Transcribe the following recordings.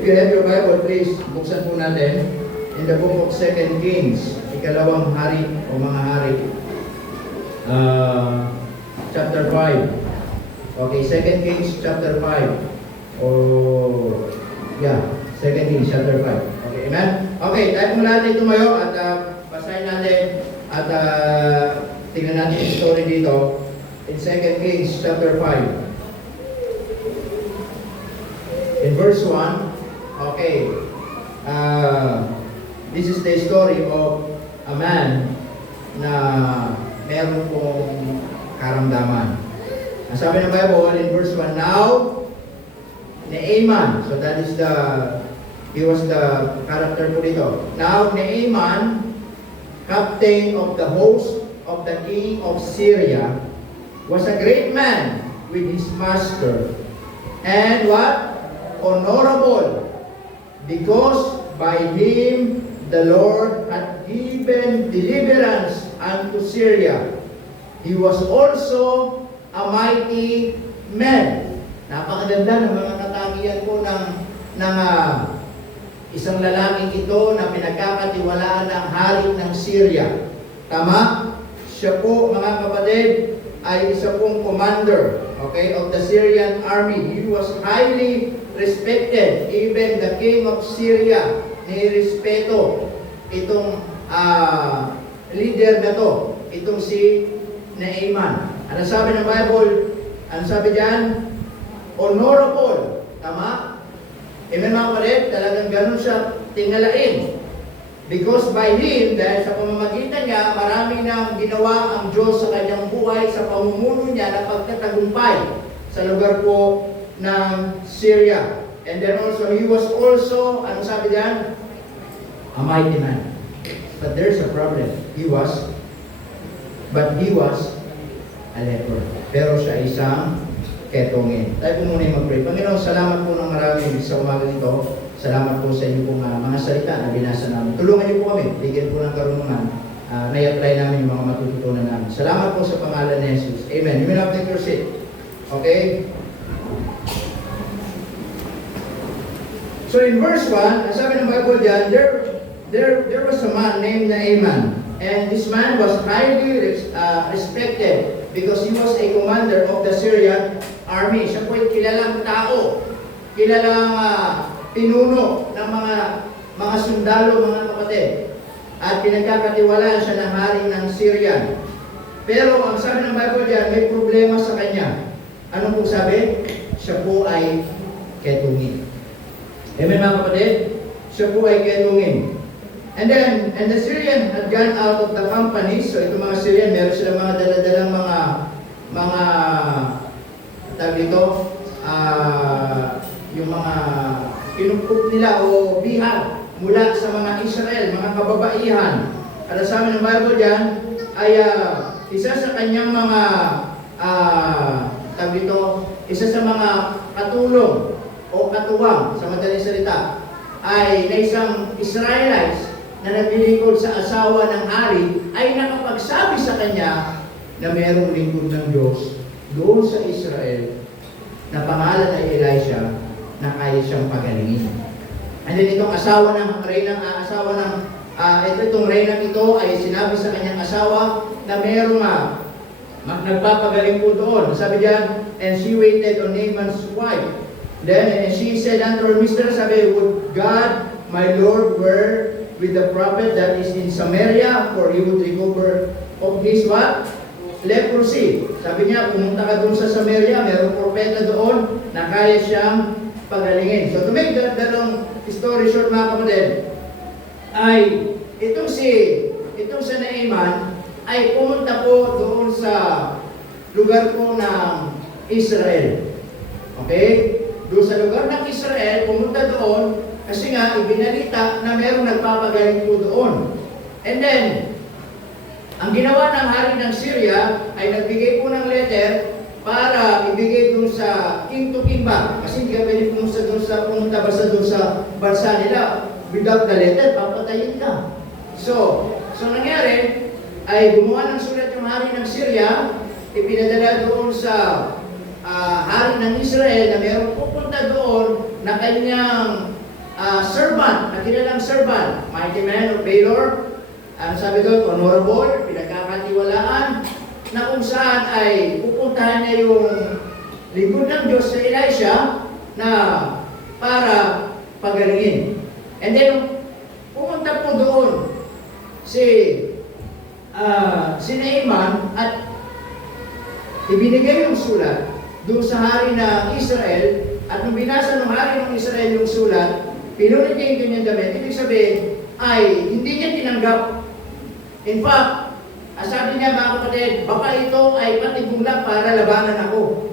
If you have your Bible, please, buksan po natin in the book of 2 Kings, ikalawang hari o mga hari, chapter 5. Okay, 2 Kings chapter 5. Or, yeah, 2 Kings chapter 5. Okay, amen? Okay, tayo po natin tumayo at basahin natin at tingnan natin yung story dito in 2 Kings chapter 5. In verse 1, okay, this is the story of a man na meron pong karamdaman. Ang sabi ng Bible in verse 1, now, Naaman, so that is he was the character po dito. Now, Naaman, captain of the host of the king of Syria, was a great man with his master. And what? Honorable, because by him the Lord had given deliverance unto Syria. He was also a mighty man. Napakaganda ng mga katangian po ng isang lalaking ito na pinagkakatiwalaan ng hari ng Syria. Tama? Siya po, mga kapatid, ay isa pong commander, okay, of the Syrian army. He was highly respected. Even the king of Syria nirespeto itong leader na to, itong si Naaman. Ano sabi ng Bible? Ano sabi diyan? Honorable. Tama? Amen, mga kapatid? Talagang ganun siya tingalain. Because by him, dahil sa pamamagitan niya, marami nang ginawa ang Diyos sa kanyang buhay sa pamumuno niya na pagtatagumpay sa lugar po ng Syria. And then also, he was also, ano sabi diyan? A mighty man. But there's a problem. He was a leper. Pero siya isang ketongin. Tayo po muna yung mag-pray. Panginoon, salamat po ng marami sa umaga nito. Salamat po sa inyo pong mga salita na binasa namin. Tulungan niyo po kami. Bigyan po ng karunungan. Na-apply namin yung mga matututunan namin. Salamat po sa pangalan ni Jesus. Amen. You may now take your seat. Okay? So in verse 1, sabi ng Bible dyan, there was a man named Naaman. And this man was highly respected because he was a commander of the Syrian army. Siya po ay kilalang tao. Kilalang pinuno ng mga sundalo, mga kapatid. At pinagkakatiwalaan siya ng hari ng Syrian. Pero ang sabi ng Bible diyan, may problema sa kanya. Anong po sabi? Siya po ay ketungin. Amen, mga kapatid? Siya po ay ketungin. And the Syrian had gone out of the company. So itong mga Syrian, meron silang mga daladalang mga tawag dito, yung mga pinupok nila o bihag mula sa mga Israel, mga kababaihan. At sa amin ng Bible dyan, ay isa sa kanyang mga isa sa mga katulong o katuwang sa madaling salita ay na isang Israelites na naglilingkod sa asawa ng hari ay nakapagsabi sa kanya na mayroong lingkod ng Diyos doon sa Israel na pangalan ay Elisha na kaya siyang pagalingin. And then itong asawa ng itong reynang ito ay sinabi sa kanyang asawa na mayroong nagpapagaling po doon. Sabi diyan, and she waited on Naaman's wife. Then and she said unto her mistress, sabi, would God, my Lord, were with the prophet that is in Samaria, for he would recover of his what? Leprosy. Sabi niya, pumunta ka doon sa Samaria, mayroong propeta doon na kaya siyang pagalingin. So to make that long story short, mga kapatid, ay itong sa Naaman ay pumunta po doon sa lugar po ng Israel. Okay? Doon sa lugar ng Israel, pumunta doon kasi nga ibinalita na mayroong nagpapagaling po doon. And then, ang ginawa ng hari ng Syria ay nagbigay po ng letter para ibigay doon sa king to king ba? Kasi hindi ka pwede pumunta basta doon sa bansa nila. Without the letter, papatayin ka. So nangyari ay gumawa ng sulat yung hari ng Syria, ipinadala doon sa hari ng Israel na mayroong pupunta doon na kanyang servant, nakilalang servant, mighty man of valor, ang sabi doon, honorable, pinagkakatiwalaan, na kung saan ay pupuntahan niya yung lingkod ng Diyos sa Elisha na para pagalingin. And then, pumunta po doon si Naaman at ibinigay yung sulat doon sa hari ng Israel, at nung binasa ng hari ng Israel yung sulat, pinunod niya yung kanyang damit. Ibig sabihin ay hindi niya tinanggap. In fact, sabi niya, mga kapatid, baka ito ay patibulak para labanan ako.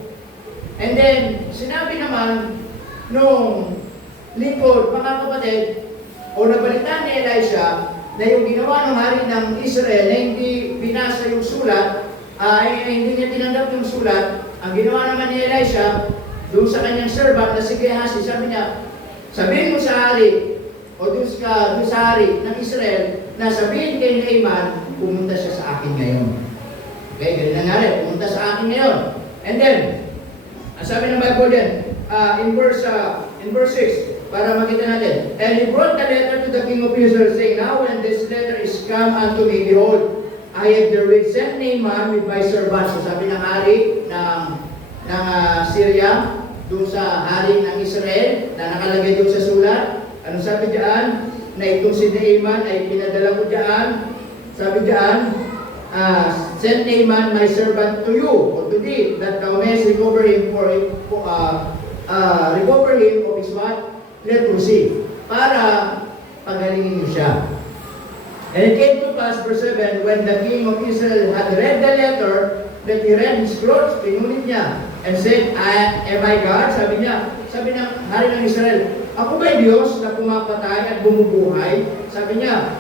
And then, sinabi naman nung lingkod, mga kapatid, o nabalitaan ni Elisha na yung ginawa ng hari ng Israel na hindi binasa yung sulat, hindi niya tinanggap yung sulat. Ang ginawa naman ni Elisha, doon sa kanyang servant na si Gehazi, sabi niya, sabihin mo sa hari, o doon sa hari ng Israel, na sabihin kay Naaman, pumunta siya sa akin ngayon. Okay, ganun na nga rin, pumunta sa akin ngayon. And then, ang sabi ng Bible din, in verse 6, para makita natin, and he brought the letter to the king of Israel, saying, now when this letter is come unto me, behold, I have therewith sent Naaman with my servants. So sabi ng hari ng Syria, doon sa hari ng Israel, na nakalagay doon sa sulat, anong sabi diyan? Na itong si Naaman ay pinadala ko diyan. Sabi diyan, send Naaman my servant to you, or to thee, that thou mayest recover him of his what? Leprosy, para pagalingin niyo siya. And it came to pass, verse 7, when the king of Israel had read the letter, that he read his clothes, pinunit niya, and said, am I God? Sabi ng hari ng Israel, ako ba'y Diyos na pumapatay at bumubuhay? Sabi niya,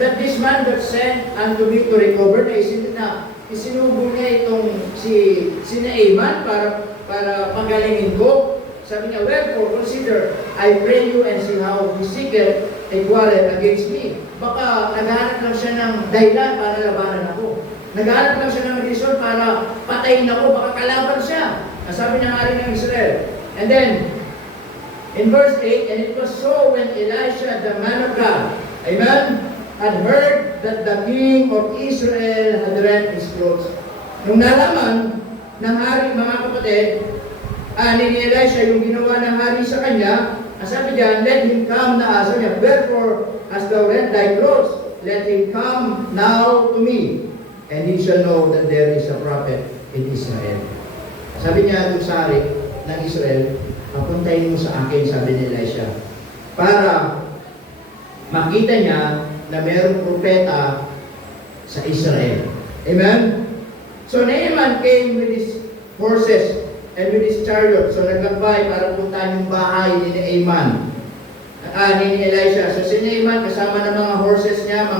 that this man that sent unto me to recover, na isinubo niya itong si Naaman para pagalingin ko. Sabi niya, wherefore, consider, I pray you and see how he seeketh a quarrel against me. Baka naghahanap lang siya ng dahilan para labanan ako. Naghahanap lang siya ng reason para patayin ako. Baka kalaban siya. Sabi ng hari ng Israel. And then, in verse 8, and it was so when Elisha, the man of God, amen, had heard that the king of Israel had rent his clothes. Nung nalaman ng hari, mga kapatid, ni Elisha yung ginawa ng hari sa kanya, sabi diyan, let him come na, sabi niya, wherefore hast thou rent thy clothes? Let him come now to me, and he shall know that there is a prophet in Israel. Sabi niya doon sa hari ng Israel, papuntahin mo sa akin, sabi ni Elisha, para makita niya na mayroong propeta sa Israel. Amen? So Naaman came with his horses and with his chariot. So naglakbay para puntahan yung bahay ni Naaman, ni Elisha. So si Naaman kasama ng mga horses niya,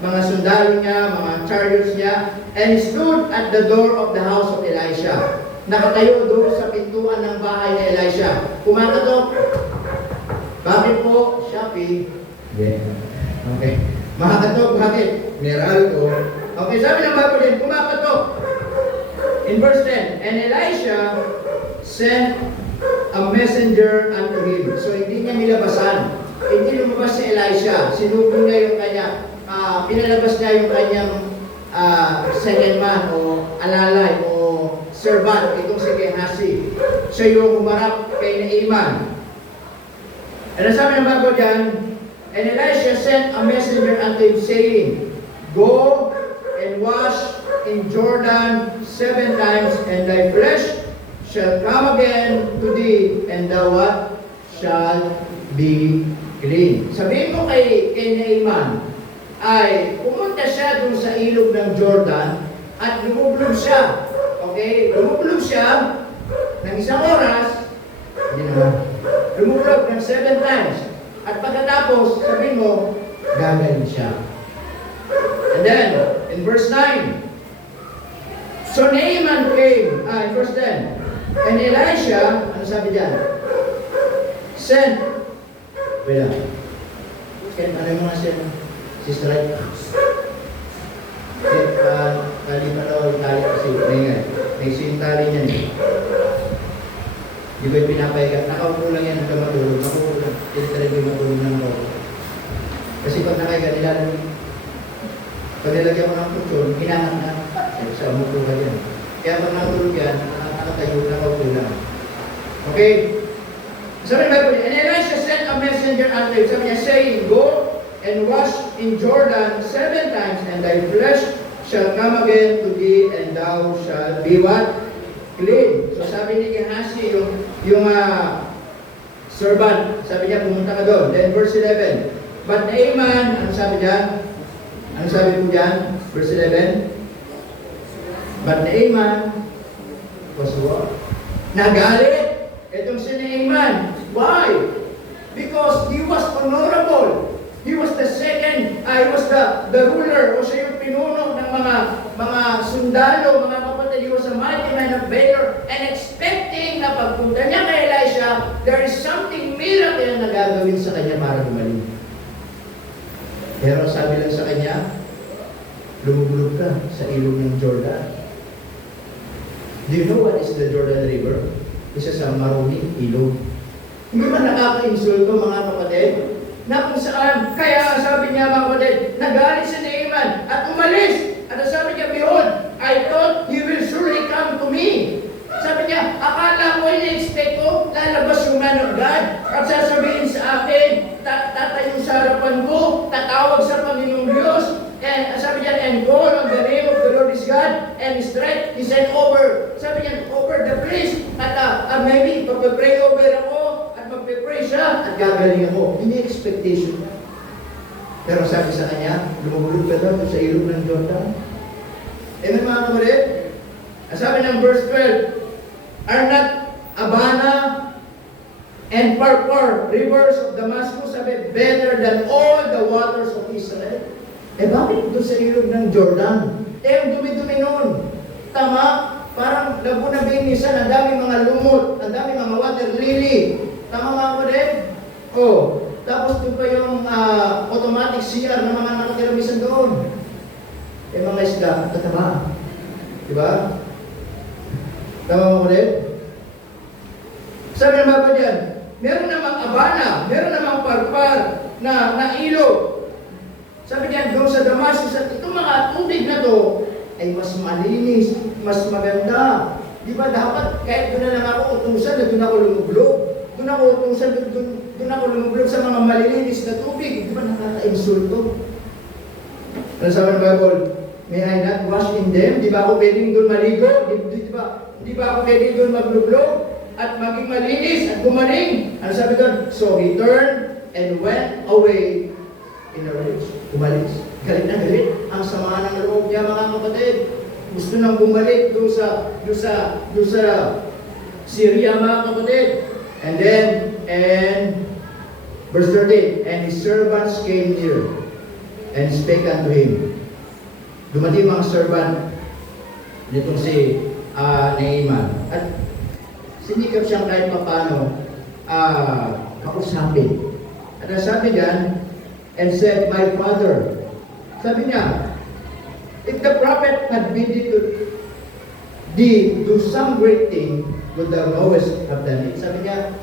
mga sundalo niya, mga chariots niya, and stood at the door of the house of Elisha. Nakatayo doon sa pintuan ng bahay ni Elisha. Kumakatok. Bakit po? Shopee. Yeah. Okay. Makakatok. Bakit? Meralco. Okay, sabi ng Bible din, kumakatok. In verse 10, and Elisha sent a messenger unto him. So hindi niya nilabasan. Hindi lumabas si Elisha. Sinubo niya yung kanya, pinalabas niya yung kanyang second man o alalay o servant, itong si Gehazi. Siya yung humarap kay Naaman. And ang sabi ng Bible dyan, and Elisha sent a messenger unto him, saying, go and wash in Jordan 7 times, and thy flesh shall come again to thee, and thou what? Shall be clean. Sabihin mo kay Naaman, ay pumunta siya dun sa ilog ng Jordan at lumublob siya. Okay? Lumublob siya ng isang oras, hindi naman. Lumublob ng 7 times. At pagkatapos, sabihin mo, gagaling siya. And then, in verse 9, so Naaman came, in verse 10, and Elisha, ano sabi dyan? Sent, wait lang. Ano yung mga siya? Sister Right? Tali pa daw, tali kasi, may sintali niyan eh. Di ba yung pinapayagat? Nakaupo lang yan hanggang matulog. Nakaupo lang. Tinitry ko ilalim. Pag nilagyan ko ng kutsyon, hinangat na. Sa umupo ka dyan. Kaya pag natulog yan, nakatayo na kaupo lang. Okay? Sabi ng Bible, and Elisha sent a messenger unto him, sabi niya, saying, go and wash in Jordan 7 times, and thy flesh shall come again to thee, and thou shalt be what? Clean. So sabi ni Gehazi, yung servant, sabi niya, pumunta ka doon. Then verse 11, but Naaman, ano sabi niya? Ano sabi po diyan? Verse 11, but Naaman was what? Nagalit. Itong si Naaman. Why? Because he was honorable. He was the second, he was the ruler, o siya yung pinuno ng mga sundalo, mga kapatid. He was a mighty man of valor, and expecting na pagpunta niya kay Elisha, there is something miracle na gagawin sa kanya para gumaling. Pero sabi lang sa kanya, lumubulog ka sa ilog ng Jordan. Do you know what is the Jordan River? Isa sa maruming ilog. Hindi ba nakaka-insulto mga kapatid? Na kung saan, kaya sabi niya mga kapatid, nagalit si Naaman at umalis. At sabi niya, behold, I thought he will surely come to me. Sabi niya, akala ko in-expect ko, lalabas yung man of God at sasabihin sa akin, tatayo sa harapan ko, tatawag sa Panginoong Diyos, and sabi niya, and call on the name of the Lord his God, and strike his hand over, sabi niya, over the place, at maybe, pag-pray over ako, at mag-pray siya, at gagaling ako. Hindi expectation niya. Pero sabi sa kanya, lumulog ka daw sa ilog ng Jordan. Amen mga kapatid? Sabi ng verse 12, are not Abana and Pharpar, rivers of Damascus, sabi, better than all the waters of Israel? Bakit doon sa ilog ng Jordan? Ang dumi-dumi noon. Tama? Parang labunabing minsan, ang daming mga lumot, ang daming mga water lily. Tama mga kapatid? Tapos doon pa yung automatic CR na mga nakatira minsan doon. Mga isda, tataba. Diba? Tama mga kapatid? Sabi ng Bible diyan, meron namang Abana, meron namang Pharpar na ilog. Sabi niya, doon sa Damascus, at itong mga tubig na to ay mas malinis, mas maganda. Di ba dapat, kahit doon na lang ako utusan, na doon ako lumublog. Doon ako utusan, doon ako lumublog sa mga malilinis na tubig. Di ba nakaka-insulto? Ano sabi ng Bible? May I not wash in them? Di ba ako pwedeng doon maligo? Di ba ako pwedeng doon maglublog? At maging malinis at gumaling? Ano sabi doon? So he turned and went away in a rage. Umalis. Galit na galit. Ang sama ng loob niya mga kapatid. Gusto nang bumalik doon sa Syria mga kapatid. And then, verse 13, and his servants came near and spake unto him. Dumating mga servant nitong si Naaman. At sinikap siyang kahit papano kausapin. At sabi diyan, and said, my father, sabi niya, if the prophet had been thee do some great thing, would thou knowest have done it? Sabi niya,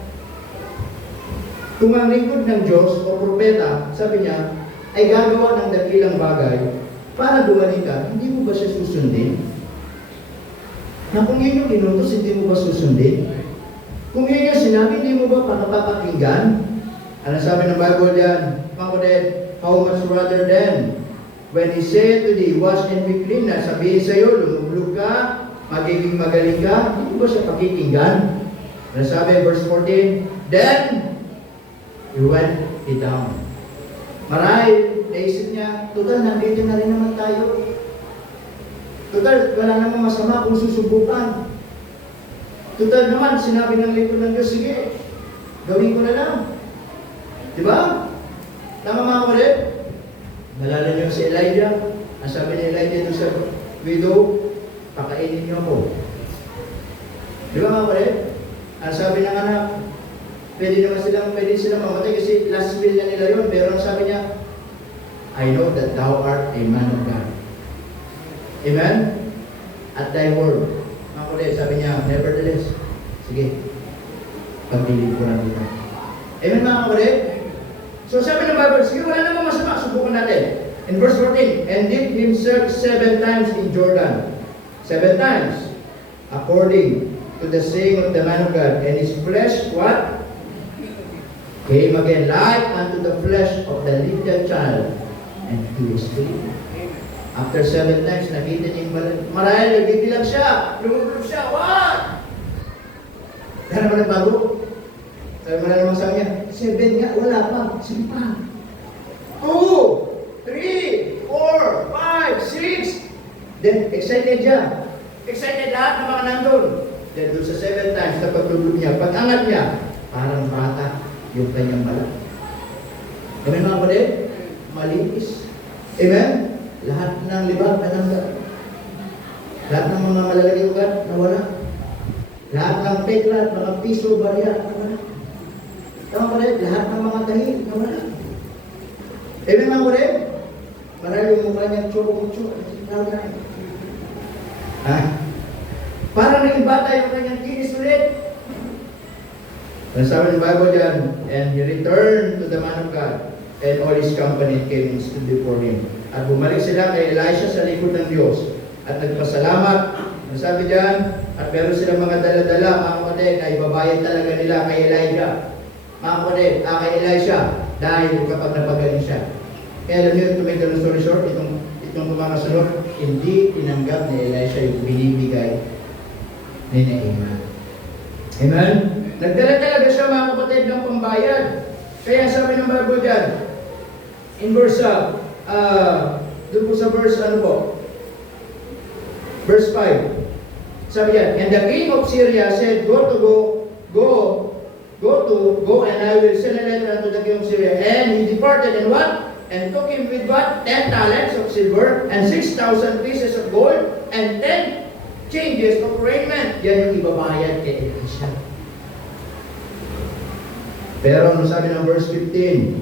kung ang lingkod ng Diyos o propeta, sabi niya, ay gagawa ng dakilang bagay, para dumaling ka, hindi mo ba siya susundin? Na kung yun yung inutos, hindi mo ba susundin? Kung yun yung sinabi, hindi mo ba papakinggan? Ano sabi ng Bible diyan? Kapatid, how much rather than when he said to thee, wash and be clean, na sabihin sa iyo, lumulog ka, magiging magaling ka, hindi mo ba siya pakikinggan? Ano sabi, verse 14, then he went it down. Marahil, naisip niya, total, nandito na rin naman tayo. Total, wala namang masama kung susubukan. Total naman, sinabi ng lingkod ng Diyos, sige, gawin ko na lang. Diba? Tama mga kapatid? Nalala niyo si Elijah? Ang sabi ni Elijah doon sa widow, pakainin niyo ako. Diba mga kapatid? Ang sabi ng anak, pwede silang mamatay kasi last will na nila yun. Pero ang sabi niya, I know that thou art a man of God. Amen? At thy word. Mga kapatid, sabi niya, nevertheless, sige, pagpilin ko lang kita. Amen mga kapatid? So sabi ng Bible, sige wala namang masama, subukan natin. In verse 14, and dipped himself 7 times in Jordan. 7 times. According to the saying of the man of God. And his flesh, what? Came again like unto the flesh of the little child. And he was clean. After 7 times, nakita niya yung marahil, nagbibilang siya. Lumulog siya. What? Kaya naman nagbago. Sabi mo na naman sa kanya, 7 nga, wala pa. 7 pa. 2, 3, 4, 5, 6. Then, excited siya. Excited lahat ng mga nandun. Then, doon sa 7 times na pagtulog niya, pag-angat niya, parang bata yung kanyang balat. Amen mga kapatid? Malinis. Amen? Lahat ng libag na nanggal. Lahat ng mga malalagay ugat, nawala. Lahat ng peklat, mga piso, barya, nawala. Tama ba rin? Lahat ng mga tahi, nawala. Amen mga kapatid? Marami yung mukha niya, choro-choro. Ha? Parang naging bata yung kanyang kinis ulit. Sabi ng Bible dyan, and he returned to the man of God, and all his company came and stood before him. At bumalik sila kay Elisha sa likod ng Diyos. At nagpasalamat. Sabi dyan, at meron silang mga dala-dala, mga kapatid, na ibabayad talaga nila kay Elijah. Mga kapatid, kay Elisha, dahil kapag napagaling siya. Kaya alam niyo, to make the long story short, itong mga sunod, hindi tinanggap ni Elisha yung binibigay ni Naaman. Amen? Nagdala talaga siya mga kapatid ng pambayad. Kaya sabi ng Bible dyan, in verse, doon po sa verse, verse 5. Sabi yan, and the king of Syria said, go and I will send a letter unto the king of Syria. And he departed and what? And took him with what? 10 talents of silver and 6,000 pieces of gold and 10 changes of raiment. Yan yung ibabayad kay Elisha. Pero ano sabi ng verse 15?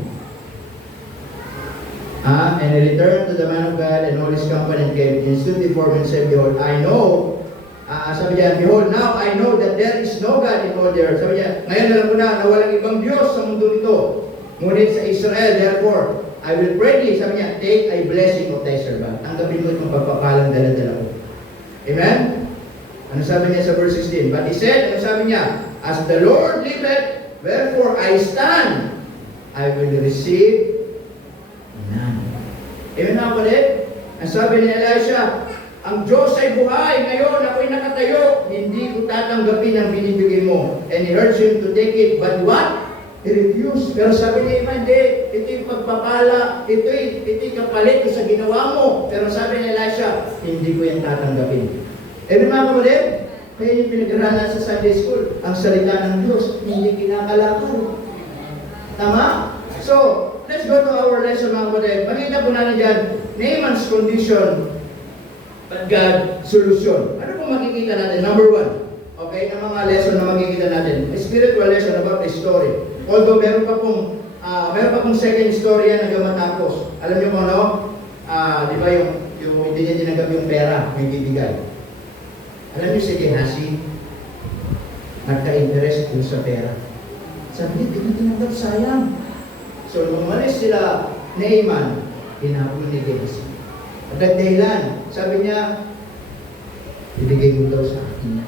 And he returned to the man of God and all his company and came and stood before him and said, behold, I know, sabi niya, behold, now I know that there is no God in all the earth. Sabi niya, ngayon alam ko na walang ibang Diyos sa mundo nito. Ngunit sa Israel, therefore, I will pray thee, sabi niya, take a blessing of thy servant. Tanggapin mo itong pagpapalang dala-dala mo. Amen? Ano sabi niya sa verse 16? But he said, ano sabi niya? As the Lord liveth, wherefore I stand, I will receive none. Amen mga kapatid? Ang sabi ni Elisha, ang Diyos ay buhay, ngayon ako'y nakatayo, hindi ko tatanggapin ang binibigay mo. And he urged him to take it, but what? He refused. Pero sabi niya, hindi, ito yung pagpapala, ito'y kapalit sa ginawa mo. Pero sabi ni Elisha, hindi ko yan tatanggapin. Amen mga kapatid? Kaya yung pinag-aralan sa Sunday School, ang salita ng Diyos, hindi kinakalakal. Tama? So, let's go to our lesson mga kapatid. Makita po natin dyan, Naaman's condition, but God solution. Ano po makikita natin? Number 1. Okay, ng mga lesson na makikita natin. A spiritual lesson about the story. Although meron pa pong second story yan na matapos. Alam niyo kung ano? Di ba yung hindi niya tinanggap yung pera, may bibigay. Alam niyo si Gehazi, nagka-interest dun sa pera. Sabi niya, hindi tinanggap, sayang. So, nung umalis sila, Naaman, hinapon ni Gehazi. At nagdahilan, sabi niya, ibigay mo daw sa akin.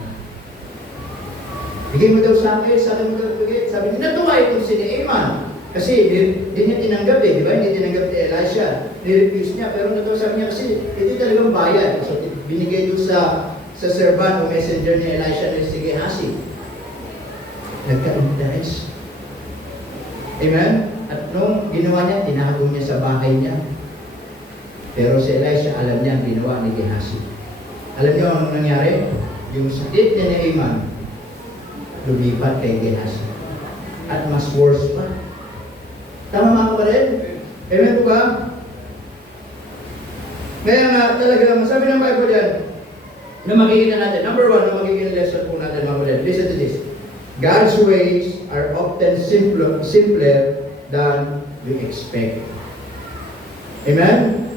Bigay mo daw sa akin, sa akin mo daw ibigay. Sabi niya, natuwa itong si Naaman. Kasi hindi niya tinanggap di ba? Hindi tinanggap ni Elisha. Nirefuse niya, pero natuwa sabi niya kasi, ito talagang bayad. So, binigay doon sa servant o messenger ni Elisha na si Gehazi. Nagka-interest. Amen? At nung ginawa niya, tinago niya sa bahay niya. Pero si Elisha, alam niya ang ginawa ni Gehazi. Alam niyo ang nangyari? Yung sakit niya ni Naaman, lumipat kay Gehazi. At mas worse pa. Tama mga kapatid? Amen po ba? Kaya nga talaga, masabi ng Bible yan, na makikita natin. Number 1, na magiging lesson po natin mga kapatid. Listen to this. God's ways are often simpler than we expect. Amen?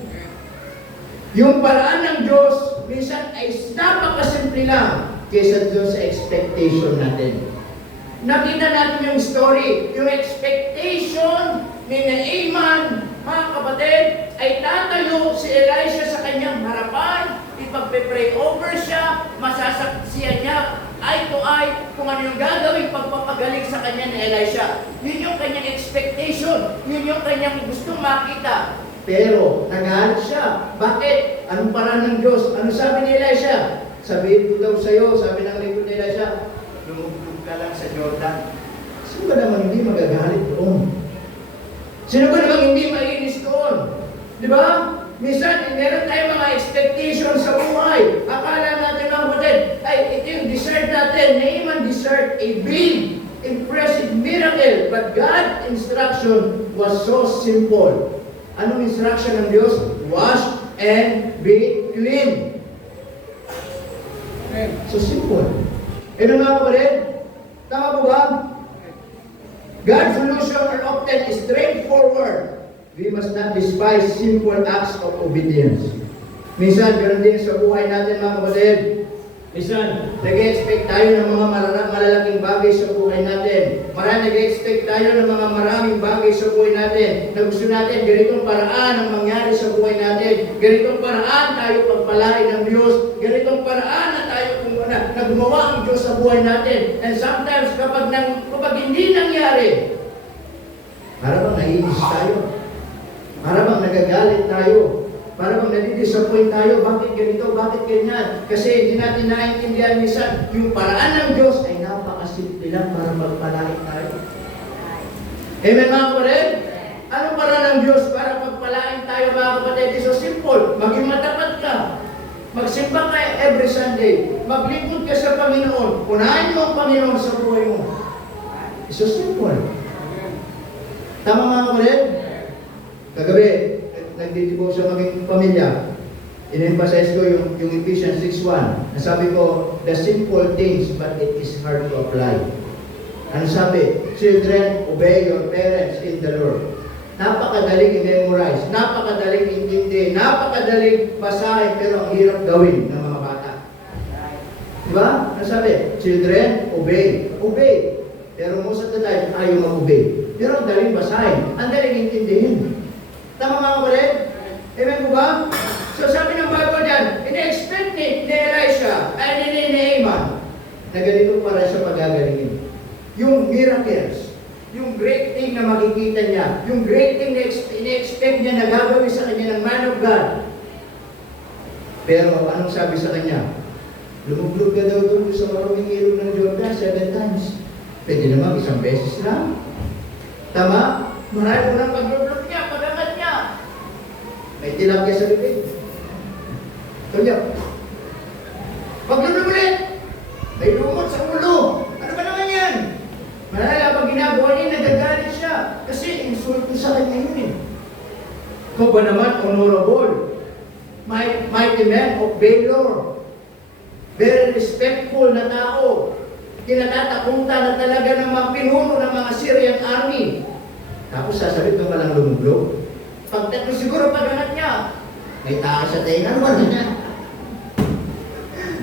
Yung paraan ng Diyos, minsan ay napakasimple lang kaysa doon sa expectation natin. Nakita natin yung story, yung expectation ni Naaman, mga kapatid, harapan, ipagpe-pray over siya, masasaksiyan niya eye to eye kung ano yung gagawing pagpapagaling sa kanya ni Elisha. Yun yung kanyang expectation, yun yung kanyang gustong makita. Pero, nagalit siya. Bakit? Anong paraan ng Diyos? Ano sabi ni Elisha? Sabihin ko daw sa'yo, sabi ng lingkod ni Elisha, lumugtog ka lang sa Jordan. Sino ba naman hindi magagalit doon? Sino ba naman hindi maiinis doon? Di ba? Minsan, meron tayong mga expectation sa buhay. Akala natin mga kapatid, ay, ito yung dessert natin. Naaman dessert, a big, impressive miracle. But God's instruction was so simple. Anong instruction ng Diyos? Wash and be clean. So simple. Ano mga kapatid? Tama po ba? God's solution are often straightforward. We must not despise simple acts of obedience. Minsan, ganoon din sa buhay natin mga kapatid. Minsan, nag-expect tayo ng mga malalaking bagay sa buhay natin. Nag-expect tayo ng mga maraming bagay sa buhay natin. Na gusto natin, ganitong paraan ang mangyari sa buhay natin. Ganitong paraan tayo pagpalain ng Diyos. Ganitong paraan na tayo na gumawa ang Diyos sa buhay natin. And sometimes, kapag hindi nangyari, para bang naiinis tayo? Para bang nagagalit tayo? Para bang nadidisappoint tayo? Bakit ganito? Bakit ganyan? Kasi hindi natin naiintindihan minsan, yung paraan ng Diyos ay napakasimple lang para magpalain tayo. Amen mga kapatid? Anong paraan ng Diyos para pagpalain tayo mga kapatid? It's so simple. Maging matapat ka. Magsimba ka every Sunday. Maglingkod ka sa Panginoon. Unahin mo ang Panginoon sa buhay mo. It's so simple. Tama mga kapatid? Kagabi, nagdidibog sa maging pamilya. In-emphasize ko yung Ephesians 6:1. Nasabi ko, the simple things but it is hard to apply. Ano sabi? Children, obey your parents in the Lord. Napakadaling i-memorize, napakadaling intindihin, napakadaling basahin, pero ang hirap gawin ng mga bata. Diba? Ano sabi? Children, obey. Obey. Pero most of the time, ayaw mag-obey. Pero ang daling basahin, ang daling intindihin. Tama mga kapatid? Amen po ba? So sabi ng Bible dyan, ina-expect ni Elisha, ay ni Naaman, na ganito para siya pagagalingin. Yung miracles, yung great thing na makikita niya, yung great thing na ina-expect niya na gagawin sa kanya ng man of God. Pero anong sabi sa kanya? Lumublog ka daw doon sa maruming ilog ng Jordan 7 times. Pwede naman isang beses lang. Tama? Marami mo ng pag-vlog niya, pag-angat niya. May tilapia sa bibig. Kanya, pag-vlog ulit, may lumot sa ulo. Ano ba naman yan? Malala, pag ginagawa niya, nagagalit siya. Kasi insulto sa kanya yun eh. Kung ba naman, honorable. Mighty man of valor. Very respectful na tao. Kinatatakunta na talaga ng mga pinuno ng mga Syrian army. Tapos sasabihin ko palang lumublog. Pagtatlo siguro pag-angat niya, may taas sa tenga, wala na.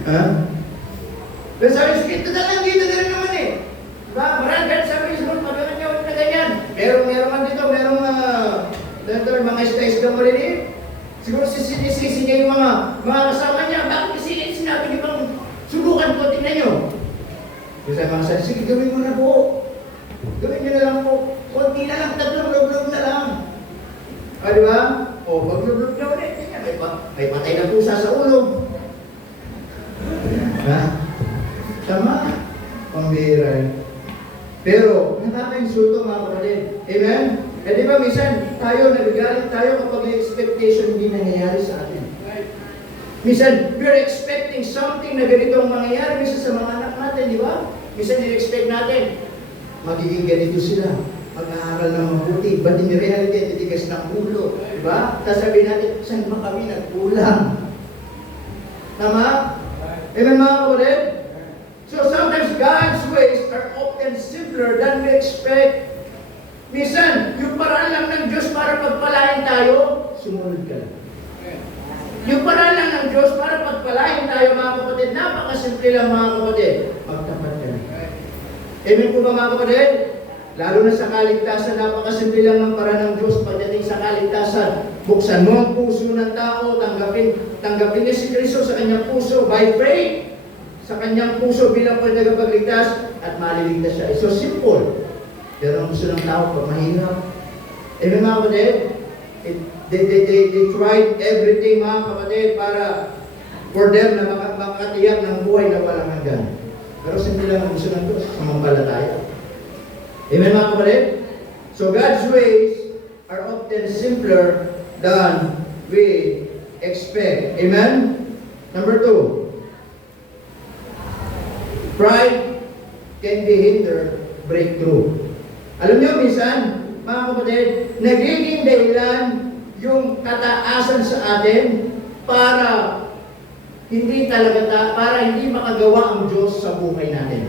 Ha? Pero sabi, sige, ito na lang, dito na rin naman eh. Diba? Maraming sabi siguro pag-angat niya, wala na ganyan. Meron man dito, merong mga isda-isda mo rin eh. Siguro sinisisi niya yung mga kasama niya. Bakit kasi sinabi niyo bang subukan ko, tingnan niyo. Kasi mga sabi, sige, gawin mo na po. Gawin niyo na lang po. Kunti na lang, tatlong log-log na lang. Di ba? O, pag-log-log na ulit. May patay na pusa sa ulo. Ha? Tama. Pambira. Pero, nakaka-insulto mga kapatid. Amen? Eh di ba, minsan, tayo, nagagalit tayo kapag yung expectation hindi nangyayari sa atin. Minsan, we're expecting something na ganito ang mangyayari minsan sa mga anak natin, di ba? Minsan, i-expect natin, magiging ganito sila. Mag-aaral ng mabuti. Ba't in reality, titigas ng ulo. Di ba? Sasabihin natin, saan ba kami nagkulang? Tama? Amen mga kapatid? So sometimes God's ways are often simpler than we expect. Minsan, yung paraan lang ng Diyos para pagpalain tayo, sumunod ka lang. Yung paraan lang ng Diyos para pagpalain tayo mga kapatid, napakasimple lang mga kapatid, magtapat ka lang. Amen po ba mga kapatid? Lalo na sa kaligtasan, napakasimple lang ng paraan ng Diyos pagdating sa kaligtasan. Buksan mo ang puso ng tao, tanggapin niya si Kristo sa kanyang puso by faith, sa kanyang puso bilang tagapagligtas, at maliligtas siya. It's so simple. Pero ang gusto ng tao, pag mahirap. Amen mga kapatid? They tried everything mga kapatid para for them na makatiyak ng buhay na walang hanggan. Pero simple lang ang gusto ng Diyos, sumampalataya. Amen mga kapatid? So God's ways are often simpler than we expect. Amen? Number 2, pride can be hinder breakthrough. Alam niyo, minsan, mga kapatid, nagiging dahilan yung kataasan sa atin para hindi makagawa ang Diyos sa buhay natin.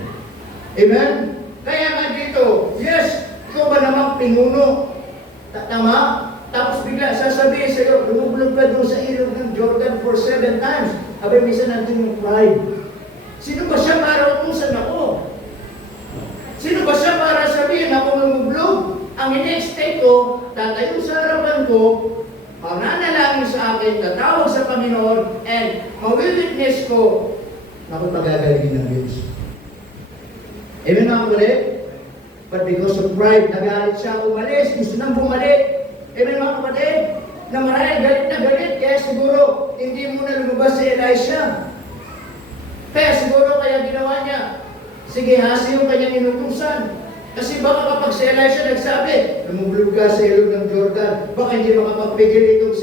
Amen? Kaya nga dito, yes, ikaw ba namang pinuno? Tama? Tapos bigla sasabihin sa iyo, lumubulog ka doon sa ilog ng Jordan for 7 times. Abay, minsan nandun yung pride. Sino ba siya para utusan ako? Sino ba siya para sabihin ako lumubulog? Ang in-expect ko, tatayo sa harapan ko, mananalangin sa akin, tatawag sa Panginoon, and mawi-witness ko na ako pagagalingin ng Diyos. Amen mga kapatid? But because of pride, nagalit siya, umalis, gusto nang bumalik. Amen mga kapatid? Na marahil galit na galit, kaya siguro hindi muna lumabas si Elisha. Kaya siguro kaya ginawa niya, sige hasi yung kanyang inutusan. Kasi baka kapag si Elisha nagsabi, lumubulog ka sa ilog ng Jordan, baka hindi makapagpigil itong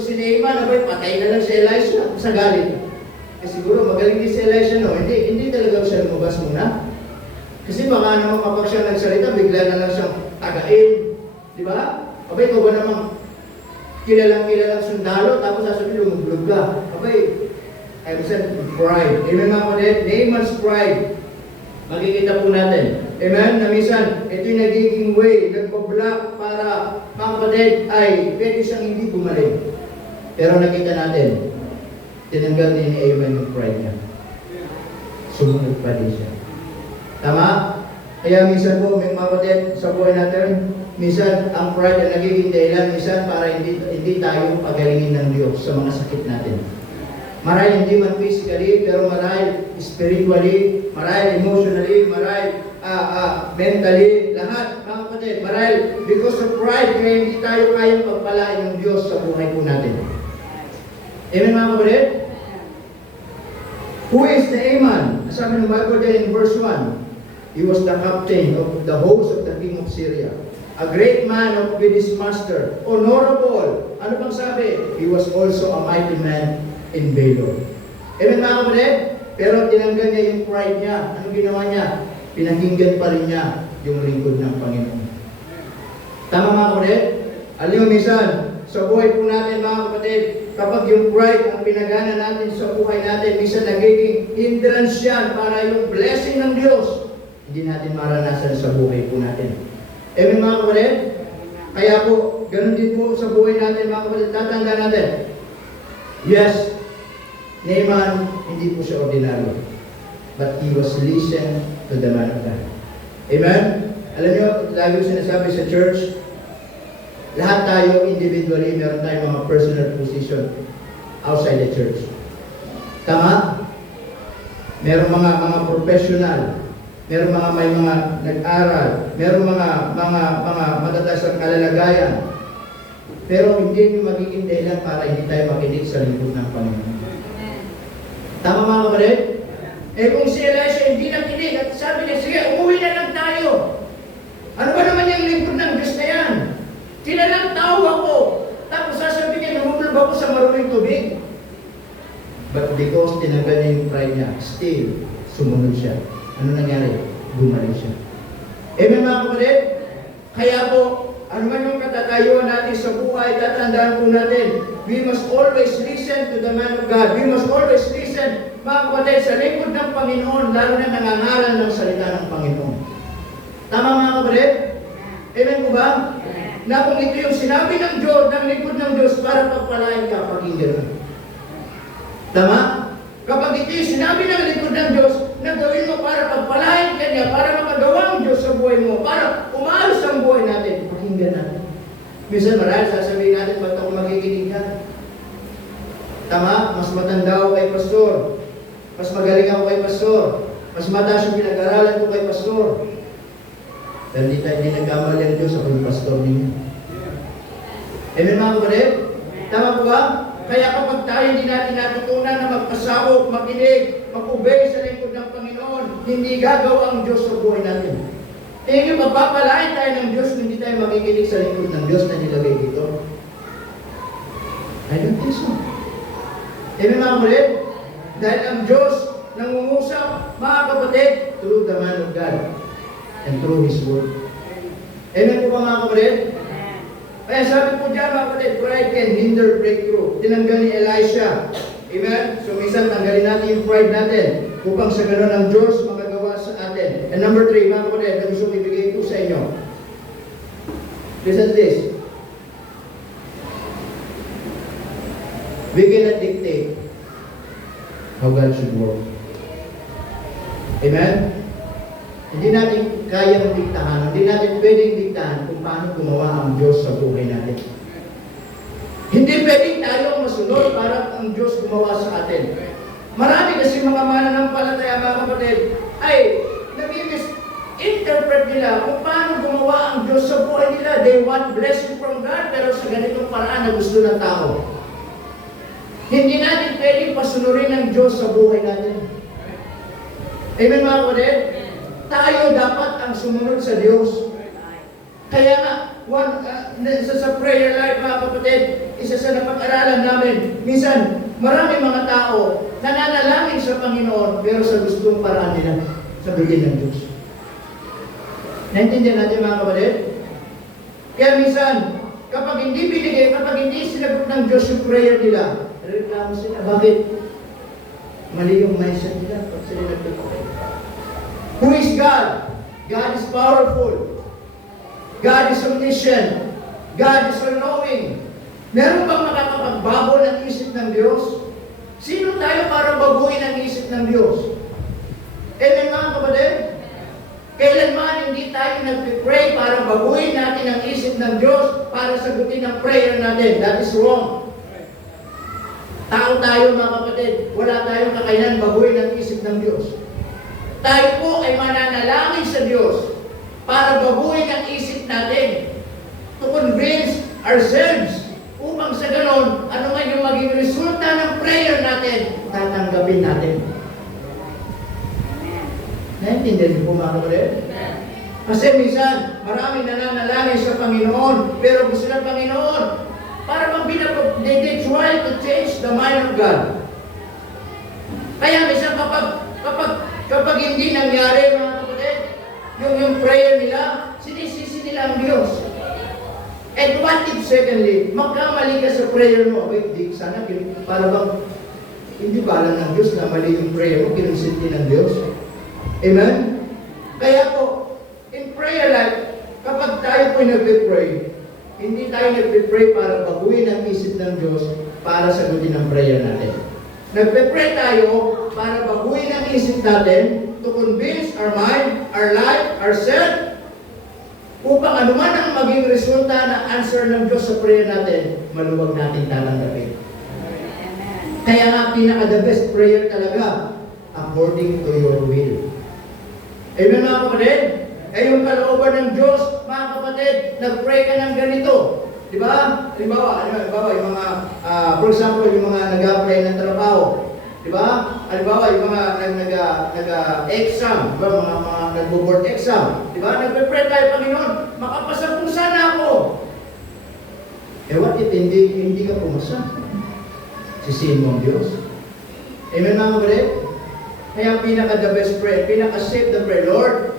si Naaman, abay, patay na lang si Elisha sa galit. Kasi siguro magaling din si Elisha, no? Hindi talaga siya lumabas muna. Kasi baka naman kapag siya nagsalita, bigla na lang siyang tagain. Di ba? Abay, ikaw ba namang kilalang sundalo, tapos sasabihin, lumubulog ka. Abay, I said, pride. Amen mga kapatid? Naaman's pride. Makikita po natin. Amen? Na minsan, ito yung nagiging way, nagpa-block para mga kapatid ay pwede siyang hindi bumalik. Pero nakita natin, tinanggal din ni Naaman yung pride niya. Sumunod pa din siya. Tama? Kaya minsan po, mga kapatid, sa buhay natin, minsan ang pride ay nagiging dahilan, minsan para hindi tayo pagalingin ng Diyos sa mga sakit natin. Marahil hindi man physically, pero marahil spiritually, marahil emotionally, marahil mentally, lahat, mga kapatid, marahil because of pride, kaya hindi tayo kayang pagpalain ng Diyos sa buhay po natin. Amen mga kapatid? Who is Naaman? Sabi ng Bible din in verse 1, he was the captain of the host of the king of Syria. A great man with his master, honorable. Ano bang sabi? He was also a mighty man in valor. Amen mga kapatid? Pero tinanggal niya yung pride niya. Anong ginawa niya? Pinakinggan pa rin niya yung lingkod ng Panginoon. Tama mga kapatid? Alam mo minsan, sa buhay po natin mga kapatid, kapag yung pride ang pinagana natin sa buhay natin, minsan nagiging hindrance yan para yung blessing ng Diyos hindi natin maranasan sa buhay po natin. Amen mga kapatid? Kaya po, ganun din po sa buhay natin mga kapatid. Tatanda natin. Yes, Naaman, hindi po siya ordinaryo. But he was listened to the man of God. Amen? Alam niyo, lagi ko sinasabi sa church, lahat tayo individually, meron tayong mga personal position outside the church. Tama? Meron mga professional, meron may mga nag-aral, meron mga matataas ang kalalagayan. Pero hindi nyo magiging dahilan para hindi tayo makinig sa lingkod ng Panginoon. Tama mga kapatid? Kung si Elisha hindi nakinig at sabi niya, sige, umuwi na lang tayo. Ano ba naman yung lingkod ng Diyos na yan? Kilalang tao ako. Tapos sasabihin niya, namumulog ako sa maruming tubig. But because tinanggal niya yung pride niya, still, sumunod siya. Ano nangyari? Gumaling siya. Amen mga kapatid? Kaya po, ano man yung katatayuan natin sa buhay, tatandaan po natin, we must always listen to the man of God. We must always listen, mga kapatid, sa lingkod ng Panginoon, lalo na nangangaral ng salita ng Panginoon. Tama mga kapatid? Amen po ba? Na kung ito yung sinabi ng Diyos, ng lingkod ng Diyos, para pagpalain ka, pakinggan mo. Tama? Kapag ito yung sinabi ng lingkod ng Diyos, na gawin mo para pagpalain ka niya, para makagawa ang Diyos sa buhay mo, para umaayos ang buhay natin, pakinggan natin. Minsan marahil sasabihin natin, ba't ako makikinig yan? Tama? Mas matanda ako kay pastor. Mas magaling ako kay pastor. Mas mataas yung pinag-aralan ko kay pastor. Pero hindi tayo nagkamali ang Diyos, ako yung pastor ninyo. Amen mga kapatid? Tama po ba? Kaya kapag tayo hindi natin natutunan na magpasawok, makinig, mag-obey sa lingkod ng Panginoon, hindi gagawa ang Diyos sa buhay natin. Tingin nyo, magpapalain tayo ng Diyos kung hindi tayo makikinig sa lingkod ng Diyos na nilagay dito. I don't think so. Amen mga kapatid? Dahil ang Diyos nangungusap, mga kapatid, through the man of God and through His Word. Amen po ba mga kapatid? Kaya sabi po dyan mga kapatid, pride can hinder breakthrough. Tinanggal ni Elisha. Amen? So minsan tanggalin natin yung pride natin upang sa ganoon ang Diyos magagawa sa atin. And number 3, mga kapatid, na gusto ibigay ko sa inyo. Listen to this. We cannot dictate how God should work. Amen? Hindi natin kayang diktahan, hindi natin pwedeng diktahan kung paano gumawa ang Diyos sa buhay natin. Hindi pwedeng tayo ang masunod para ang Diyos gumawa sa atin. Marami kasi mga mananampalataya mga kapatid ay nag-interpret nila kung paano gumawa ang Diyos sa buhay nila. They want blessing from God pero sa ganitong paraan na gusto ng tao. Hindi natin pwedeng pasunurin ang Diyos sa buhay natin. Amen mga kapatid? Tayo dapat ang sumunod sa Diyos. Kaya nga, sa prayer life mga kapatid, isa sa napag-aralan namin, minsan, marami mga tao nananalangin sa Panginoon, pero sa gustong paraan nila, sa bigyan ng Diyos. Naintindihan natin mga kapatid? Kaya minsan, kapag hindi binigay, kapag hindi sinagot ng Diyos yung prayer nila, reklamo sila. Bakit? Mali yung mindset nila pag sila nagtutulay. Who is God? God is powerful. God is omniscient. God is all-knowing. Meron bang makakapagbago ng isip ng Diyos? Sino tayo para baguhin ang isip ng Diyos? Amen mga kapatid? Kailanman hindi tayo nag-pray para baguhin natin ang isip ng Diyos para sagutin ang prayer natin. That is wrong. Tao tayo mga kapatid. Wala tayong kakayanan baguhin ang isip ng Diyos. Tayo po ay mananalangin sa Diyos para baguhin ang isip natin, to convince ourselves, upang sa ganon, ano man yung maging resulta ng prayer natin, tatanggapin natin. Naintindihan niyo po mga kapatid? Kasi minsan, maraming nananalangin sa Panginoon, pero gusto ng Panginoon, para they try to change the mind of God. Kaya minsan kapag hindi nangyari mga kapatid, yung prayer nila, sinisisi nila ang Diyos. And what if secondly, magkamali ka sa prayer mo, wait, sana, para bang, hindi ba alam ng Diyos na mali yung prayer mo, kinusinti ng Diyos? Amen? Kaya po, in prayer life, kapag tayo po nagpe-pray, hindi tayo nagpe-pray para baguhin ang isip ng Diyos para sagutin ang prayer natin. Nagpe-pray tayo para baguhin ang isip natin to convince our mind, our life, ourselves, upang anuman ang maging resulta na answer ng Diyos sa prayer natin, maluwag natin tatanggapin. Kaya nga, pinaka-the best prayer talaga, according to your will. Amen mga kapatid? Eh yung kalooban ng Diyos, mga kapatid, nag-pray ka ng ganito. Di ba? Halimbawa, yung mga, for example, yung mga nag-apply ng trabaho. Di ba? Halimbawa, yung mga nag-exam, di ba? Mga nag-board exam. Di ba? Nag-pray tayo, Panginoon, makapasa kung sana ako. Eh what if hindi ka pumasa? Sisihin mo ang Diyos. Amen mga kapatid? Kaya pinaka-the best prayer, pinaka-safe the prayer, Lord,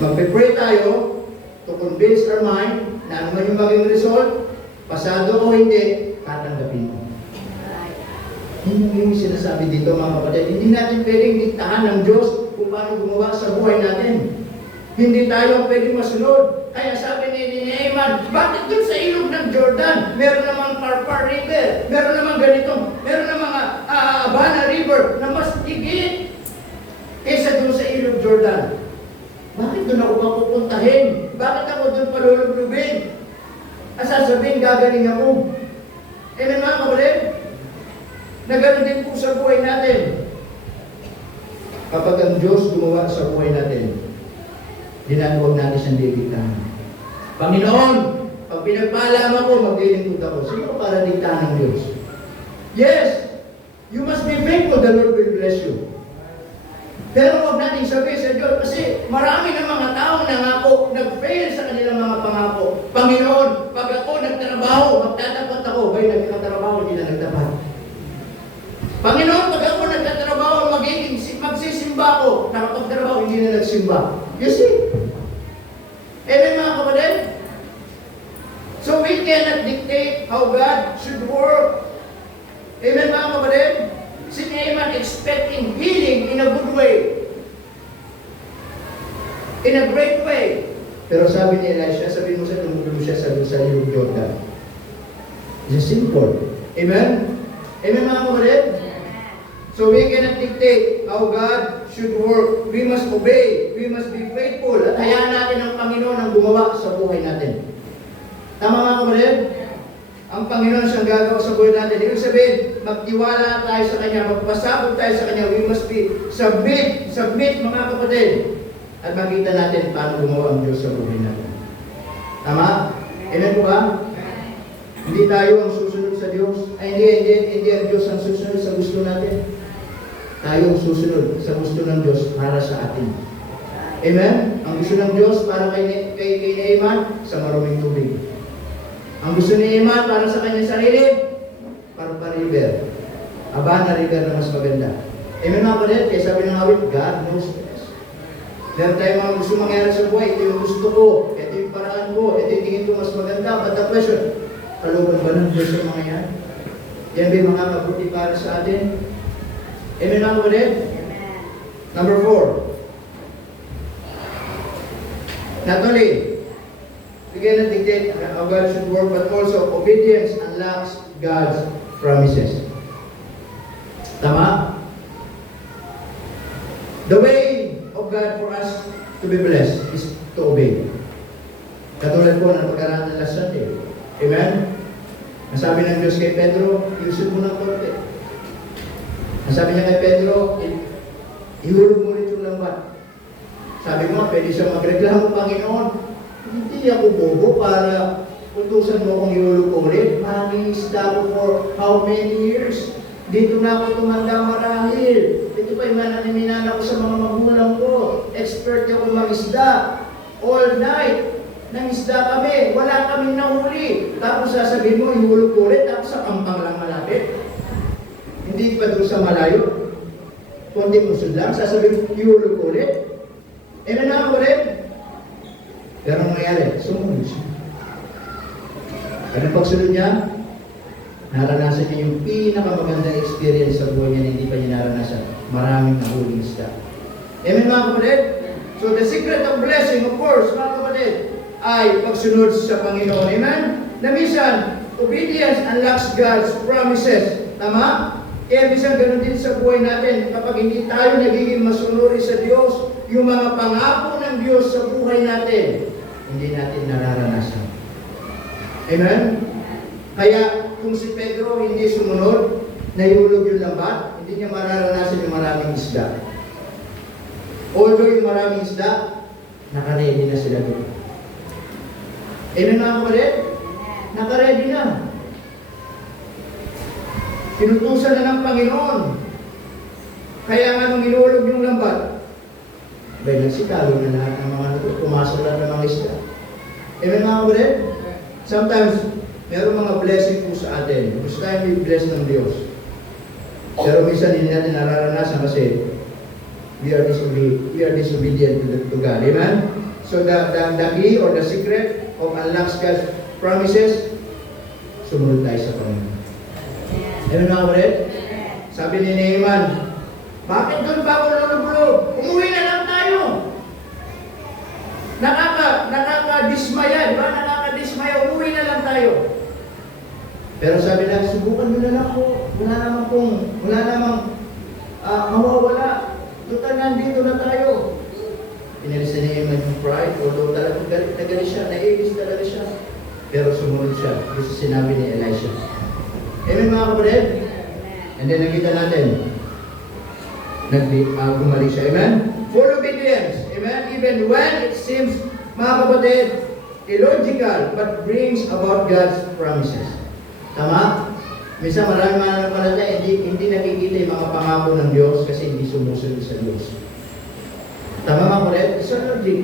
magpe-pray tayo to convince our mind na ano man yung maging result, pasado o hindi, tatanggapin mo. Yun yung sinasabi dito mga kapatid. Hindi natin pwedeng diktahan ng Diyos kung paano gumawa sa buhay natin. Hindi tayo pwedeng masunod. Kaya sabi ni Naaman, bakit dun sa ilog ng Jordan, meron namang Parpar River, meron namang ganito, meron namang Abana River na mas higit kaysa dun sa ilog Jordan. Bakit doon ako mapupuntahin? Bakit ako doon palulublubi? magagaling ako. Amen mga kapatid? Na ganoon din po sa buhay natin. Kapag ang Diyos gumawa sa buhay natin, huwag natin siyang diktahan. Panginoon, pag pinagpaalam ako, maglilingkod ako. Sino para diktahan ng Diyos? Yes, you must be faithful, the Lord will bless you. Pero huwag natin sabihin sa Diyos, kasi marami ng mga tao nangako, nag-fail sa kanilang mga pangako. Panginoon, pag ako nagtrabaho, magtatapat ako. Bay, nagtatrabaho, hindi na nagtapat. Panginoon, pag ako nagtatrabaho, magsisimba ako. Nakapagtrabaho, hindi na nagsimba. You see? Amen mga kapatid? So we cannot dictate how God should work. Amen mga kapatid? Si Naaman expecting healing in a good way. In a great way. Pero sabi ni Elisha, sabi mo siya, tumulong siya sa ilog Jordan. It's simple. Amen? Amen mga kapatid? So we cannot dictate how God should work. We must obey. We must be faithful. At hayaan natin ang Panginoon ang gumawa sa buhay natin. Tama mga kapatid? Ang Panginoon siyang gagawa sa buhay natin. Ibig sabihin, magtiwala tayo sa Kanya, magpasabot tayo sa Kanya. We must be submit mga kapatid. At makita natin paano gumawa ang Diyos sa buhay natin. Tama? Amen po ba? Hindi tayo ang susunod sa Diyos. Ay, hindi ang Diyos ang susunod sa gusto natin. Tayo ang susunod sa gusto ng Diyos para sa atin. Amen? Ang gusto ng Diyos para kay Naaman, sa maruming tubig. Ang gusto ni Naaman para sa kanyang sarili, para river. Abana river na mas maganda. Amen mga kapatid? Kaya sabi ng awit, God knows best. Meron tayong mga gusto mangyari sa buhay. Ito yung gusto ko. Ito yung paraan ko. Ito yung tingin ko mas maganda. But the question, kalooban ba ng Diyos ang mga yan? Yan ba yung mga kabuti para sa atin? Amen mga kapatid? Number 4. Not only we cannot dictate how God should work, but also obedience unlocks God's promises. Tama? The way of God for us to be blessed is to obey. Katulad po ng pagkaraan ng last Sunday. Amen? Nasabi ng Diyos kay Pedro, iusip mo ng konti. Nasabi niya kay Pedro, ihulog mo ulit yung lambat. Sabi mo, pwede siya magreklamo, Panginoon, hindi ako bobo para utusan mo kong ihulog ulit. Mangingisda ko for how many years? Dito na ako tumanda marahil. Ito pa yung mananiminana ko sa mga magulang ko. Expert ako mag-isda. All night, nangisda kami. Wala kaming nahuli. Tapos sasabihin mo, ihulog ulit. Tapos sa kampang lang malapit. Hindi pa doon sa malayo. Kunti musod lang. Sasabihin mo, ihulog ulit. Amen na ako ulit. Pero ang nangyari, sumunod siya. Anong pagsunod niya? Naranasan niya yung pinakamagandang experience sa buhay niya na hindi pa niya naranasan. Maraming nahuling isda. Amen mga kapatid? So the secret of blessing, of course, mga kapatid, ay pagsunod sa Panginoon. Amen? Na minsan, obedience unlocks God's promises. Tama? Kaya minsan ganun din sa buhay natin. Kapag hindi tayo nagiging masunuri sa Diyos, yung mga pangako ng Diyos sa buhay natin, hindi natin nararanasan. Amen? Kaya kung si Pedro hindi sumunod, nahulog yung lambat, hindi niya mararanasan yung maraming isda. Although yung maraming isda, nakaredy na sila doon. Amen mga kapatid? Nakaredy na. Pinutusan na ng Panginoon. Kaya nga nung inulog yung lambat, bay nagsikalo na lahat ng mga nato, pumasok lahat ng mga isda. Amen mga kapatid? Sometimes, meron mga blessing po sa atin. Gusto tayong may bless ng Diyos. Pero minsan hindi natin nararanasan kasi we are disobedient to God. Amen? So the key or the secret of unlocks God's promises, sumunod tayo sa Panginoon. Amen mga kapatid? Sabi ni Naaman, bakit doon pa ako lulubulog? Umuwi na lang tayo. Nakakadismaya, di ba? Nakakadismaya, umuwi na lang tayo. Pero sabi na, subukan mo na lang po. Wala namang mawawala. Total nandito na tayo. Pinalisan niya yung pride, although talagang galit na galit siya, naiibis talaga siya. Pero sumunod siya. Ito sa sinabi ni Elisha. Amen mga kapatid? And then nakita natin, bumalik siya. Amen? Full obedience. Amen? Even when it seems, mga kapatid, illogical, but brings about God's promises. Tama? Minsan marami mga napalataya, hindi nakikita yung mga pangako ng Diyos kasi hindi sumusunod sa Diyos. Tama mga kapatid? It's a logic.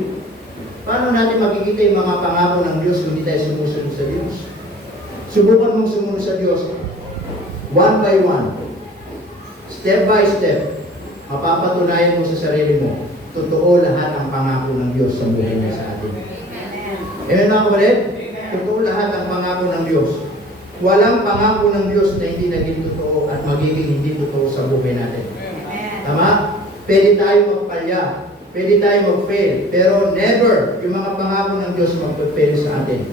Paano natin makikita yung mga pangako ng Diyos kung hindi tayo sumusunod sa Diyos? Subukan mong sumunod sa Diyos. One by one. Step by step. Mapapatunayan mo sa sarili mo. Totoo lahat ang pangako ng Diyos sa buhay niya sa atin. Amen mga kapatid? Totoo lahat ang pangako ng Diyos. Walang pangako ng Diyos na hindi naging totoo at magiging hindi totoo sa buhay natin. Tama? Pwede tayo magpalya. Pwede tayo mag-fail. Pero never yung mga pangako ng Diyos mag-fail sa atin.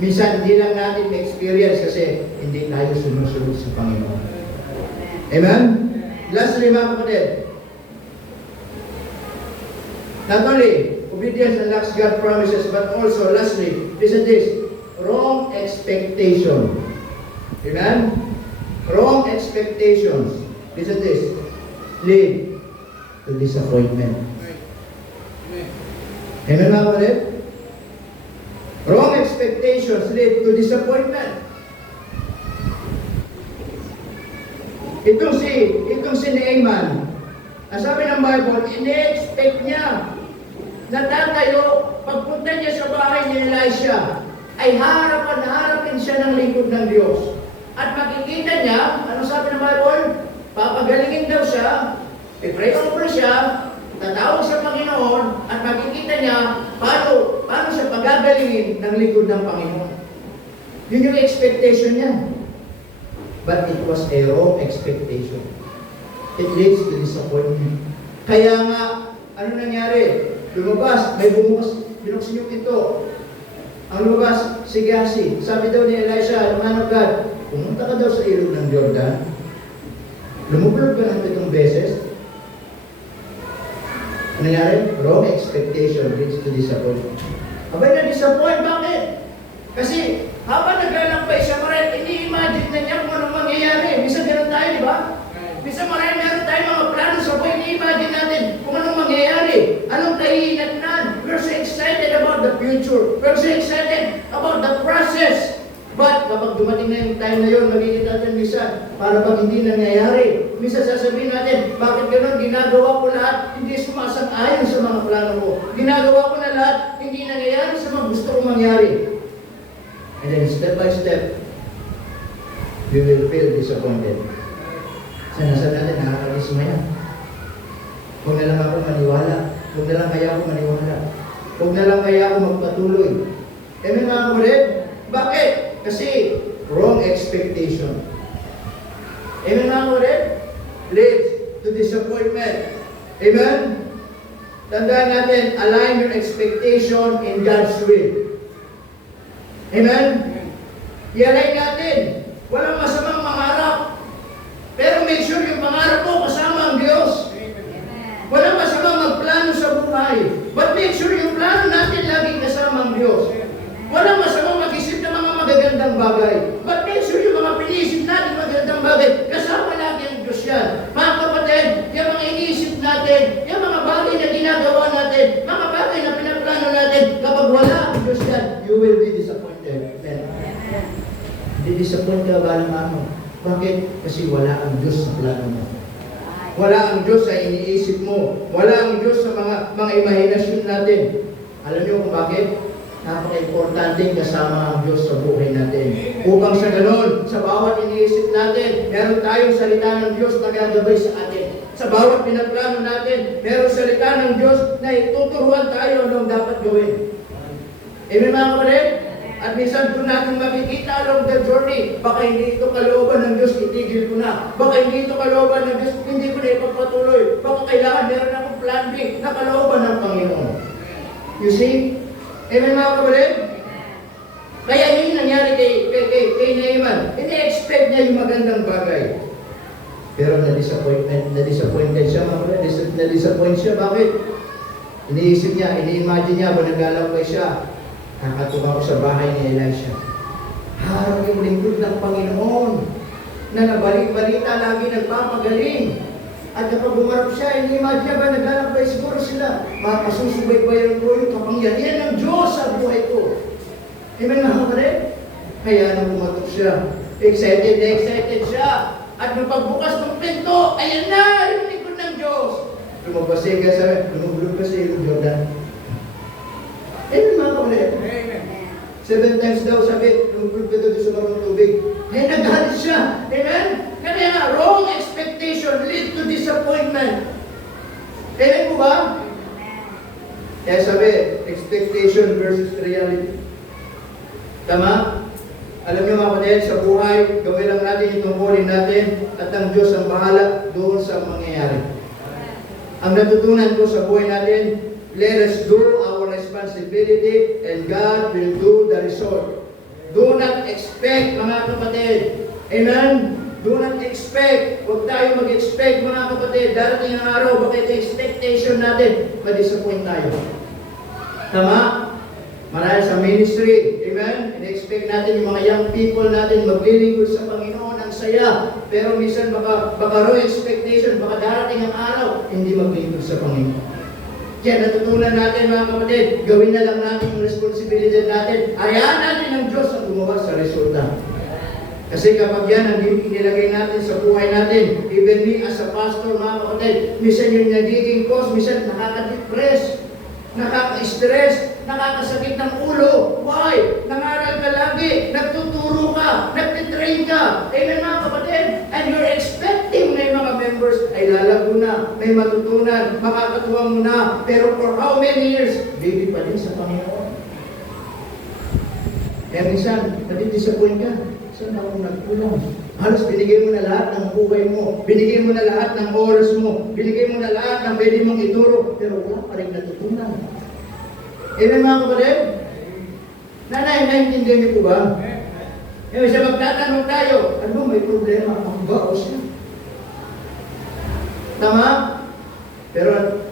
Minsan hindi lang natin experience kasi hindi tayo sumusunod sa Panginoon. Amen? Lastly mga kapatid, not only obedience unlocks God's promises, but also lastly, listen this, wrong expectation. Amen? Wrong expectations, listen this, lead to disappointment. Amen mga kapatid? Wrong expectations lead to disappointment. Itong si Naaman, ang sabi ng Bible, ine-expect niya na tatayo, pagpunta niya sa bahay ni Elisha, ay harapin siya ng lingkod ng Diyos. At makikita niya, ano sabi ng Bible? Papagalingin daw siya, i-pray over siya, tatawag sa Panginoon, at makikita niya paano siya pagagalingin ng lingkod ng Panginoon. Yun yung expectation niya. But it was a wrong expectation. It leads to disappointment. Kaya nga, ano nangyari? Lumabas, may binuksan yung ito. Ang lumabas, si Gehazi. Sabi daw ni Elisha, man of God, pumunta ka daw sa ilog ng Jordan. Lumubulog ka ng 7 beses. Ano nangyari? Wrong expectation leads to disappointment. Abay na-disappoint, bakit? Kasi habang naglalakbay siya, marahil ini-imagine na niya kung anong mangyayari. Minsan ganun tayo, di ba? Minsan marahil meron tayo mga plano sa buhay, ini-imagine natin kung anong mangyayari. Anong kahihinatnan. We're so excited about the future. We're so excited about the process. But kapag dumating na yung time na yun, magiging natin minsan, para pag hindi nangyayari. Minsan sasabihin natin, bakit ganun? Ginagawa ko lahat, hindi sumasang-ayon sa mga plano ko. Ginagawa ko na lahat, hindi nangyayari sa mga gusto kong mangyari. And then step by step, we will feel disappointed. Sanasan natin, nakakadismaya. Huwag na lang ako maniwala. Huwag na lang kaya ako maniwala. Huwag na lang kaya ako magpatuloy. Amen mga kapatid? Bakit? Kasi wrong expectation. Amen mga kapatid? Leads to disappointment. Amen? Tandaan natin, align your expectation in God's will. Amen? I-align natin. Walang masamang mangarap. Pero make sure yung pangarap mo kasama ang Diyos. Walang masamang magplano sa buhay. But make sure yung plano natin laging kasama ang Diyos. Walang masamang mag-isip ng mga magagandang bagay. But make sure yung mga pinisip natin magagandang bagay, kasama lagi ang Diyos yan. Mga kapatid, yung mga iniisip natin, yung mga bagay na ginagawa natin, mga bagay na pinaplano natin, kapag wala ang Diyos yan, you will be disappointed. Amen. Di-disappoint ka ba ng ano? Bakit? Kasi wala ang Diyos sa plano mo. Wala ang Diyos sa iniisip mo. Wala ang Diyos sa mga imahinasyon natin. Alam niyo kung bakit? Napaka-importante kasama ang Diyos sa buhay natin. Upang sa ganon, sa bawat iniisip natin, meron tayong salita ng Diyos na gagabay sa atin. Sa bawat pinaplano natin, meron salita ng Diyos na ituturuan tayo anong dapat gawin. Amen mga kapatid? At minsan doon natin makikita along the journey, baka hindi ito kalooban ng Diyos, itigil ko na. Baka hindi ito kalooban ng Diyos, hindi ko na ipagpatuloy. Baka kailangan meron akong plan B na kalooban ng Panginoon. You see? Amen mga kapatid? Kaya yun nangyari kay Naaman. Ini-expect niya yung magandang bagay. Pero na-disappointed siya mga kapatid. Na-disappoint siya. Bakit? Iniisip niya, ini-imagine niya kung naglalakbay siya. Nakatuwa ko sa bahay ni Elisha. Harap yung lingkod ng Panginoon na nabalik-balita, lagi nagpapagaling. At kapag bumarap siya, hindi niya ba naglalakbay siguro sila? Makasusubay-bayan ko yung kapangyarihan ng Diyos sa buhay ko. Amen mga kapatid? Kaya nang bumatok siya, excited na excited siya. At nung pagbukas ng pinto, ayan na yung lingkod ng Diyos. Lumabas siya, sabi, lumulog ka sa ilog Jordan. Amen mga kapatid? 7 times daw sabi, lumulog ka doon sa marong tubig. Ay, nagalit siya. Amen? Kaya nga, wrong expectation lead to disappointment. Amen po ba? Kaya sabi, expectation versus reality. Tama? Alam niyo mga kapatid, sa buhay, gawin lang natin itong tungkulin natin at ang Diyos ang bahala doon sa mangyayari. Ang natutunan ko sa buhay natin, let us do our responsibility and God will do the result. Do not expect mga kapatid. Amen? Do not expect. Huwag tayo mag-expect mga kapatid. Darating ang araw, baka ito expectation natin, ma-disappoint tayo. Tama? Marahil sa ministry, amen? In-expect natin yung mga young people natin maglilingkod sa Panginoon ang saya. Pero minsan baka wrong expectation, baka darating ang araw, hindi maglingkod sa Panginoon. Kaya natutunan natin mga kapatid, gawin na lang natin yung responsibilidad natin. Hayaan natin ang Diyos ang gumawa sa resulta. Kasi kapag yan ang inilagay natin sa buhay natin, even me as a pastor mga kapatid, minsan yung nagiging cause, minsan nakaka-depress, nakaka-stress, nakakasakit ng ulo. Why? Nangaral ka lagi, nagtuturo ka, nagtitrain ka. Amen mga kapatid? And you're expecting na yung mga members ay lalago na, may matutunan, makakatuwang mo na. Pero for how many years? Baby pa din sa Panginoon. Kaya minsan, natidisappoint ka. Saan ako nagkulang? Halos binigay mo na lahat ng buhay mo, binigay mo na lahat ng oras mo, binigay mo na lahat ng pwede mong ituro, pero wala pa rin natutunan. Amen mga kapatid? Nanay, naintindihan niyo po ba? Kaya siya magtatanong tayo, ano may problema? Ang baos na. Tama? Pero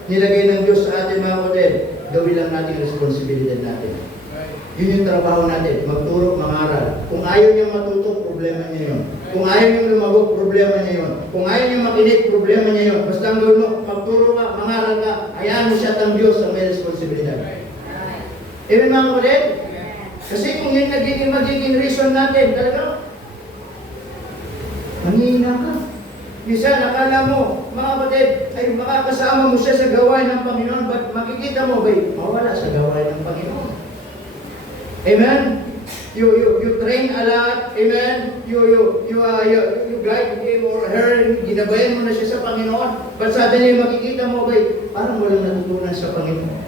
nilagay ng Diyos sa atin mga kapatid, gawin lang natin ang responsibilidad natin. Yun yung trabaho natin, magturo, mangaral. Kung ayaw niyang matuto, problema niya yun. Kung ayaw niyang lumabog, problema niya yun. Kung ayaw niyang makinig, problema niya yun. Basta ang gawin mo, magturo ka, mangaral ka, hayaan mo siya at ang Diyos ang may responsibilidad. Amen mga kapatid? Kasi kung yun magiging reason natin, talaga, manghihina ka. Minsan, akala mo, mga kapatid, ay makakasama mo siya sa gawain ng Panginoon, but makikita mo, mawala sa gawain ng Panginoon. Amen? You train a lot, amen? You guide him or her, ginabayan mo na siya sa Panginoon, but suddenly makikita mo, parang walang natutunan sa Panginoon.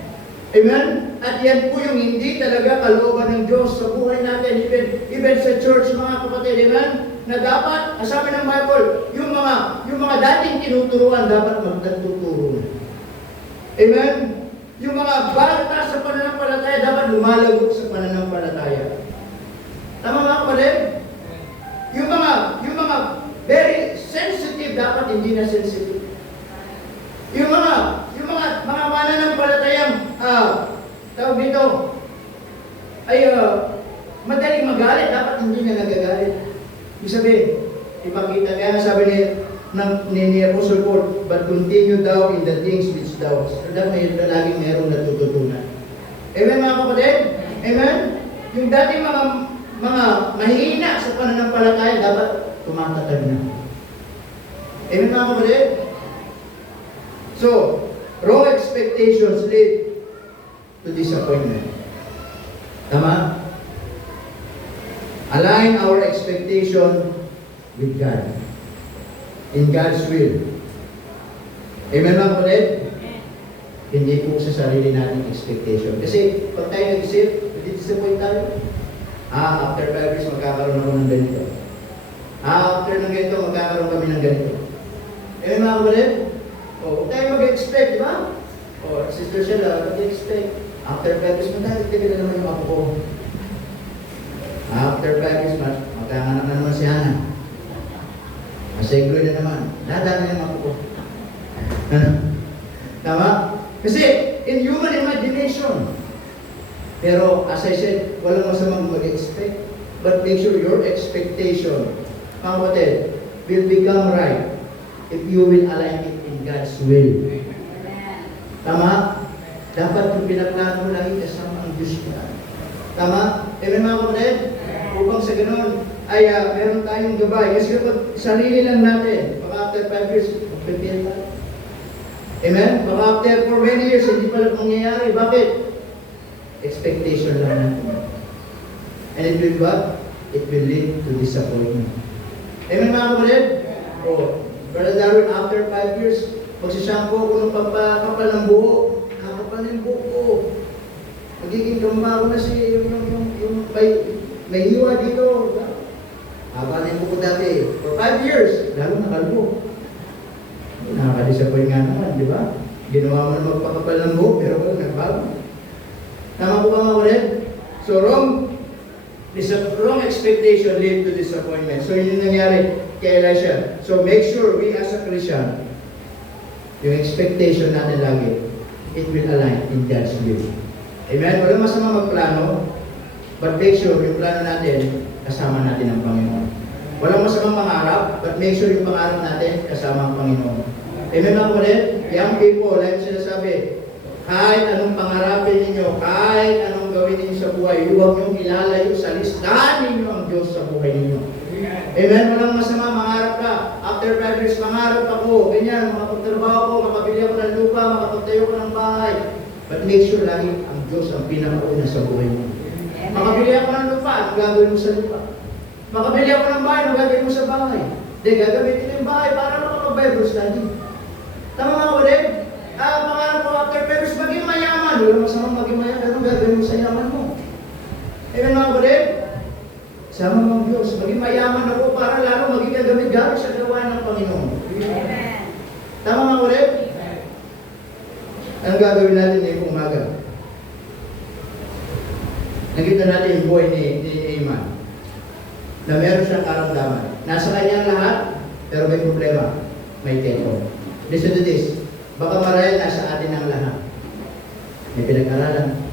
Amen? At yan po yung hindi talaga kalooban ng Diyos sa buhay natin, even sa church, mga kapatid, amen? Na dapat, sabi ng Bible, yung mga dating tinuturuan, dapat magtuturo. Amen? Yung mga bata sa pananampalataya, dapat lumalagok sa pananampalataya. Tama mga kapatid? Yung mga very sensitive, dapat hindi na sensitive. Yung mga mananampalatayang, tawag dito, ay madaling magalit, dapat hindi na nagagalit. Ibig sabihin, ipakita, kaya sabi ni Apostle Paul, but continue thou in the things which thou. So that may laging mayroong natututunan. Amen mga kapatid? Amen? Yung dating mga mahihina sa pananampalataya, dapat tumatatag na. Amen mga kapatid? So, wrong expectations lead to disappointment. Tama? Align our expectation with God. In God's will. Amen mga kapatid? Hindi po sa sarili nating expectation. Kasi pag tayo nag-isip, disappoint tayo. After 5 years, magkakaroon ako ng ganito. After ng ganito, magkakaroon kami ng ganito. Amen mga kapatid? Huwag tayo mag-expect, di ba? Sister Sheila, mag-expect. After 5 years, magkakaroon na naman yung ako ko. After 5 years, magkakaroon na naman si Hannah. Masegloy na naman. Dadaan na naman ako. Tama? Kasi, in human imagination. Pero, as As I said, walang masamang mag-expect. But make sure your expectation, mga kapatid, will become right if you will align it in God's will. Tama? Dapat yung pinaplano mo lagi kasama ang Diyos mo. Tama? Amen mga kapatid? Upang sa ganun, ay meron tayong gabay. Kasi kapag sarili lang natin, baka after 5 years, magpipil tayo. Amen? Baka after for many years, hindi pala mangyayari. Bakit? Expectation lang natin. And it will what? It will lead to disappointment. Amen mga kapatid? O, Brother Darwin, after 5 years, magsishampoo ko ng kapal ng buho. Nakapal ng buho ko. Magiging gamba ko na yung may hiwa dito. Haba na yung buko dati. For 5 years, lalo nakalbo. Nakaka-disappoint nga naman, di ba? Ginawa mo na magpakapal ng buho, pero wala nagbago. Tama po ba mga ulit? So wrong expectation lead to disappointment. So yun yung nangyari kay Elisha. So make sure we as a Christian, yung expectation natin lagi, it will align in God's will. Amen? Walang masama magplano, but make sure yung plano natin, kasama natin ang Panginoon. Walang masamang mangarap, but make sure yung pangarap natin, kasama ang Panginoon. Amen mga ulit? Young people, like sinasabi, kahit anong pangarapin ninyo, kahit anong gawin ninyo sa buhay, huwag niyong ilalayo sa listahan ninyo ang Diyos sa buhay ninyo. Amen? Walang masama, mangarap ka. After 5 years, mangarap ako. Ganyan, makapagtrabaho ko, makabili ako ng lupa, makapagtayo ko ng bahay. But make sure lagi ang Diyos ang pinakauna sa buhay mo. Makabili ako ng lupa, ang gagawin mo sa lupa. Makabili ako ng bahay, ang gagawin mo sa bahay. Hindi, gagamitin mo yung bahay para makapag-Bible study. Tama mga ulit? Pangarap ko after 5 years, maging mayaman. Wala masamang maging mayaman, pero gagawin mo sa yaman mo. Amen mga ulit? Sama mo ang Diyos, maging mayaman ako para lalo maging gagamit-gamit sa gawa ng Panginoon. Amen. Tama mga ulit? Anong gagawin natin ngayong umaga? Nakita natin yung buhay ni Naaman na meron siyang karamdaman. Nasa kanyang lahat, pero may problema. May keto. Listen to this. Baka marahil nasa atin ang lahat. May pinag-aralan,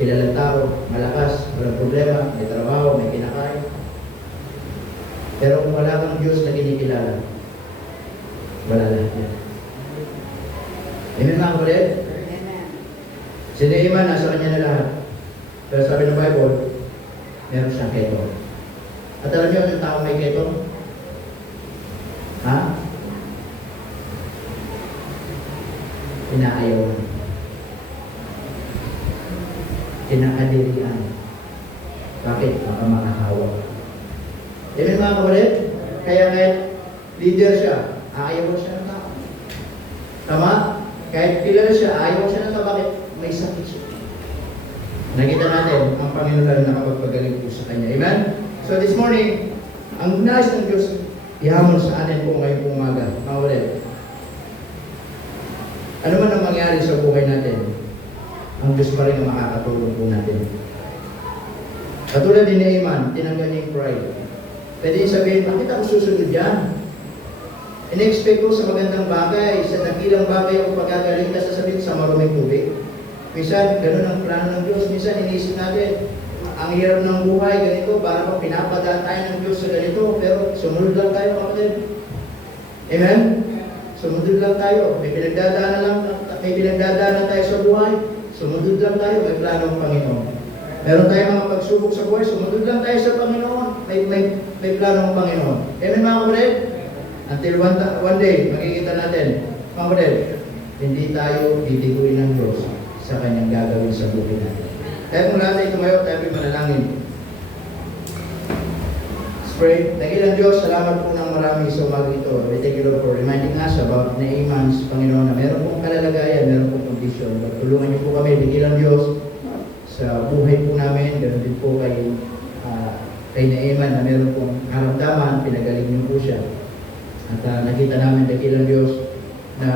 kilalang tao, malakas, walang problema, may trabaho, may kinakain. Pero kung wala kang Diyos na kinikilala, wala lahat yan. Amen mga kapatid? Si Naaman, nasa kanya na lahat. Pero sabi ng Bible, meron siyang keto. At alam niyo yung tao may keto? Ha? Inaayawan. Kinakadirian. Bakit? Baka makahawa. Amen mga kapatid? Kaya kahit leader siya, aayawan siya ng tao. Tama? Kahit kilala siya, aayawan siya ng tao. Bakit? May sakit siya. Nakita natin ang Panginoon na nakapagpagaling po sa kanya. Amen? So this morning, ang nais ng Diyos, ihamon sa atin po ngayong umaga. Mga ulit. Ano man ang mangyari sa buhay natin, ang Diyos pa rin ang makakatulong po natin. Katulad ni Naaman, tinanggal niya yung pride. Pwede niya sabihin, bakit ako susunod yan? In-expect ko sa magandang bagay, sa dakilang bagay ako pagkagaling, tapos sasabihin sa maruming tubig. Minsan, ganun ang plano ng Diyos. Minsan, iniisip natin, ang hirap ng buhay, ganito, para pang pinapadaan tayo ng Diyos sa ganito, pero sumunod lang tayo, kapatid. Amen? Sumunod lang tayo. May pinagdadaanan tayo sa buhay. Sumunod lang tayo. May plano ng Panginoon. Meron tayong mga pagsubok sa buhay. Sumunod lang tayo sa Panginoon. May plano ng Panginoon. Amen mga kapatid? Until one day, makikita natin, mga kapatid, hindi tayo bibiguin ng Diyos sa kanyang gagawin sa buhay natin. Kaya kung lahat tayo tumayo, tayo ay manalangin. Pray. Dakilang Diyos, salamat po ng marami sa umaga ito. We thank you, Lord, for reminding us about Naaman's Panginoon na meron pong kalalagayan, meron pong kondisyon. Tulungan niyo po kami, dakilang Diyos, sa buhay po namin. Ganun din po kay Naaman na meron pong karamdaman, pinagaling niyo po siya. At nakita namin, dakilang Diyos, na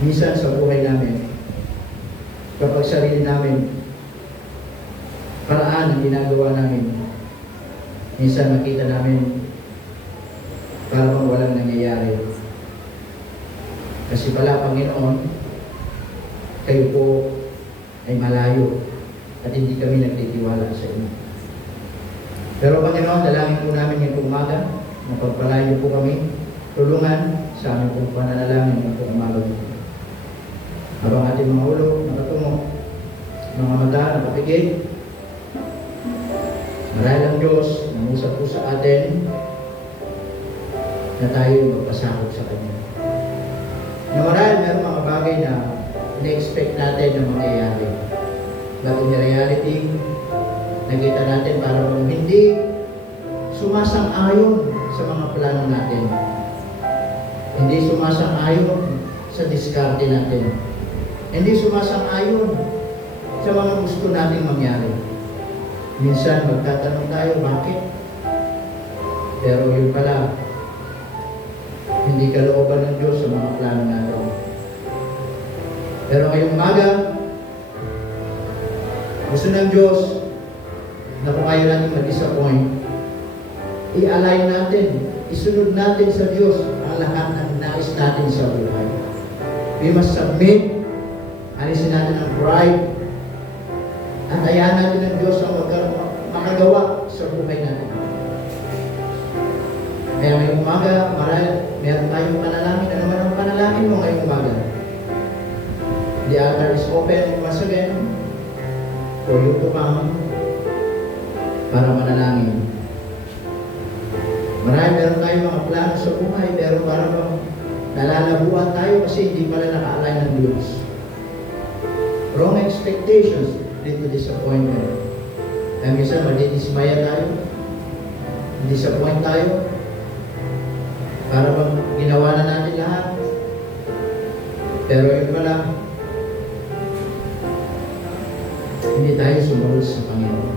minsan sa buhay namin, kapag sarili namin, paraan ang ginagawa namin, minsan makita namin parang walang nangyayari. Kasi pala, Panginoon, kayo po ay malayo. at hindi kami nagtitiwala sa inyo. Pero Panginoon, dalangin po namin ngayong umaga, na pagpalayo po kami, tulungan sa aming pong pananalangin ngayong umaga dito. Habang ating mga ulo, nakatungo, mga mata, nakapigil, marahil ang Diyos, nangusap po sa atin, na tayo magpasakot sa Kanya. Na marahil mayroong mga bagay na na-expect natin na mangyayari. But in reality, nakita natin parang hindi sumasang-ayon sa mga plano natin. Hindi sumasang-ayon sa diskarte natin. Hindi sumasang-ayon sa mga gusto nating mangyari. Minsan magtatanong tayo, bakit? Pero yun pala, hindi kalooban ng Diyos sa mga plano natin. Pero ngayong umaga, gusto ng Diyos na kung ayaw natin mag-disappoint, i-align natin, isunod natin sa Diyos ang lahat ng nais natin sa buhay. We must submit, alisin natin ang pride, at ayahan natin ng Diyos ang makagawa sa buhay natin. Kaya ngayong umaga, meron tayong panalangin. Ano man ang panalangin mo ngayong umaga? The altar is open once again for you to come para manalangin. Meron tayong mga plano sa buhay, pero parang nalalabuan tayo kasi hindi pala naka-align ng Diyos. Wrong expectations lead to disappointment. Kaya minsan madidismaya tayo, disappoint tayo, para bang ginawa na natin lahat. Pero yun pala, hindi tayo sumunod sa Panginoon.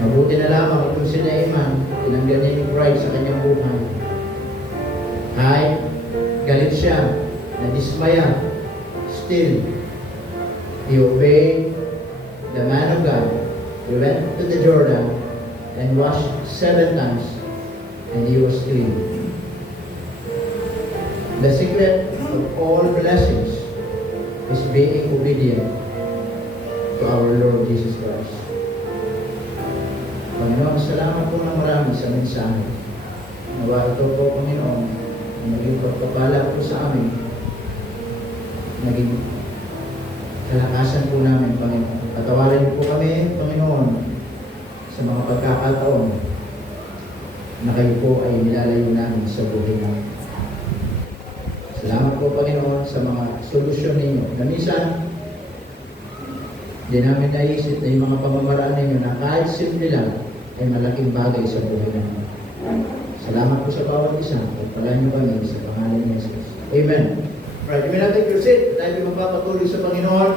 Mabuti na lamang itong si Naaman, tinanggal niya yung pride sa kanyang buhay. Kahit galit siya, nadismaya, still, he obeyed the man of God. He went to the Jordan and washed 7 times, and he was clean. The secret of all blessings is being obedient to our Lord Jesus Christ. Panginoon, salamat po ng marami sa mensahe. Nawa ito po, Panginoon, naging pagpapala po sa amin, naging kalakasan po namin, Panginoon. Patawarin po kami, Panginoon, sa mga pagkakataon na kayo po ay nilalayo namin sa buhay namin. Salamat po, Panginoon, sa mga solusyon ninyo. Na minsan, di namin naisip na yung mga pamamaraan ninyo na kahit simple lang ay malaking bagay sa buhay namin. Salamat po sa bawat isa. Pagpalaan niyo kami sa pangalan ni Jesus. Amen. Right, you may not take your seat. Tayo magpapatuloy sa Panginoon.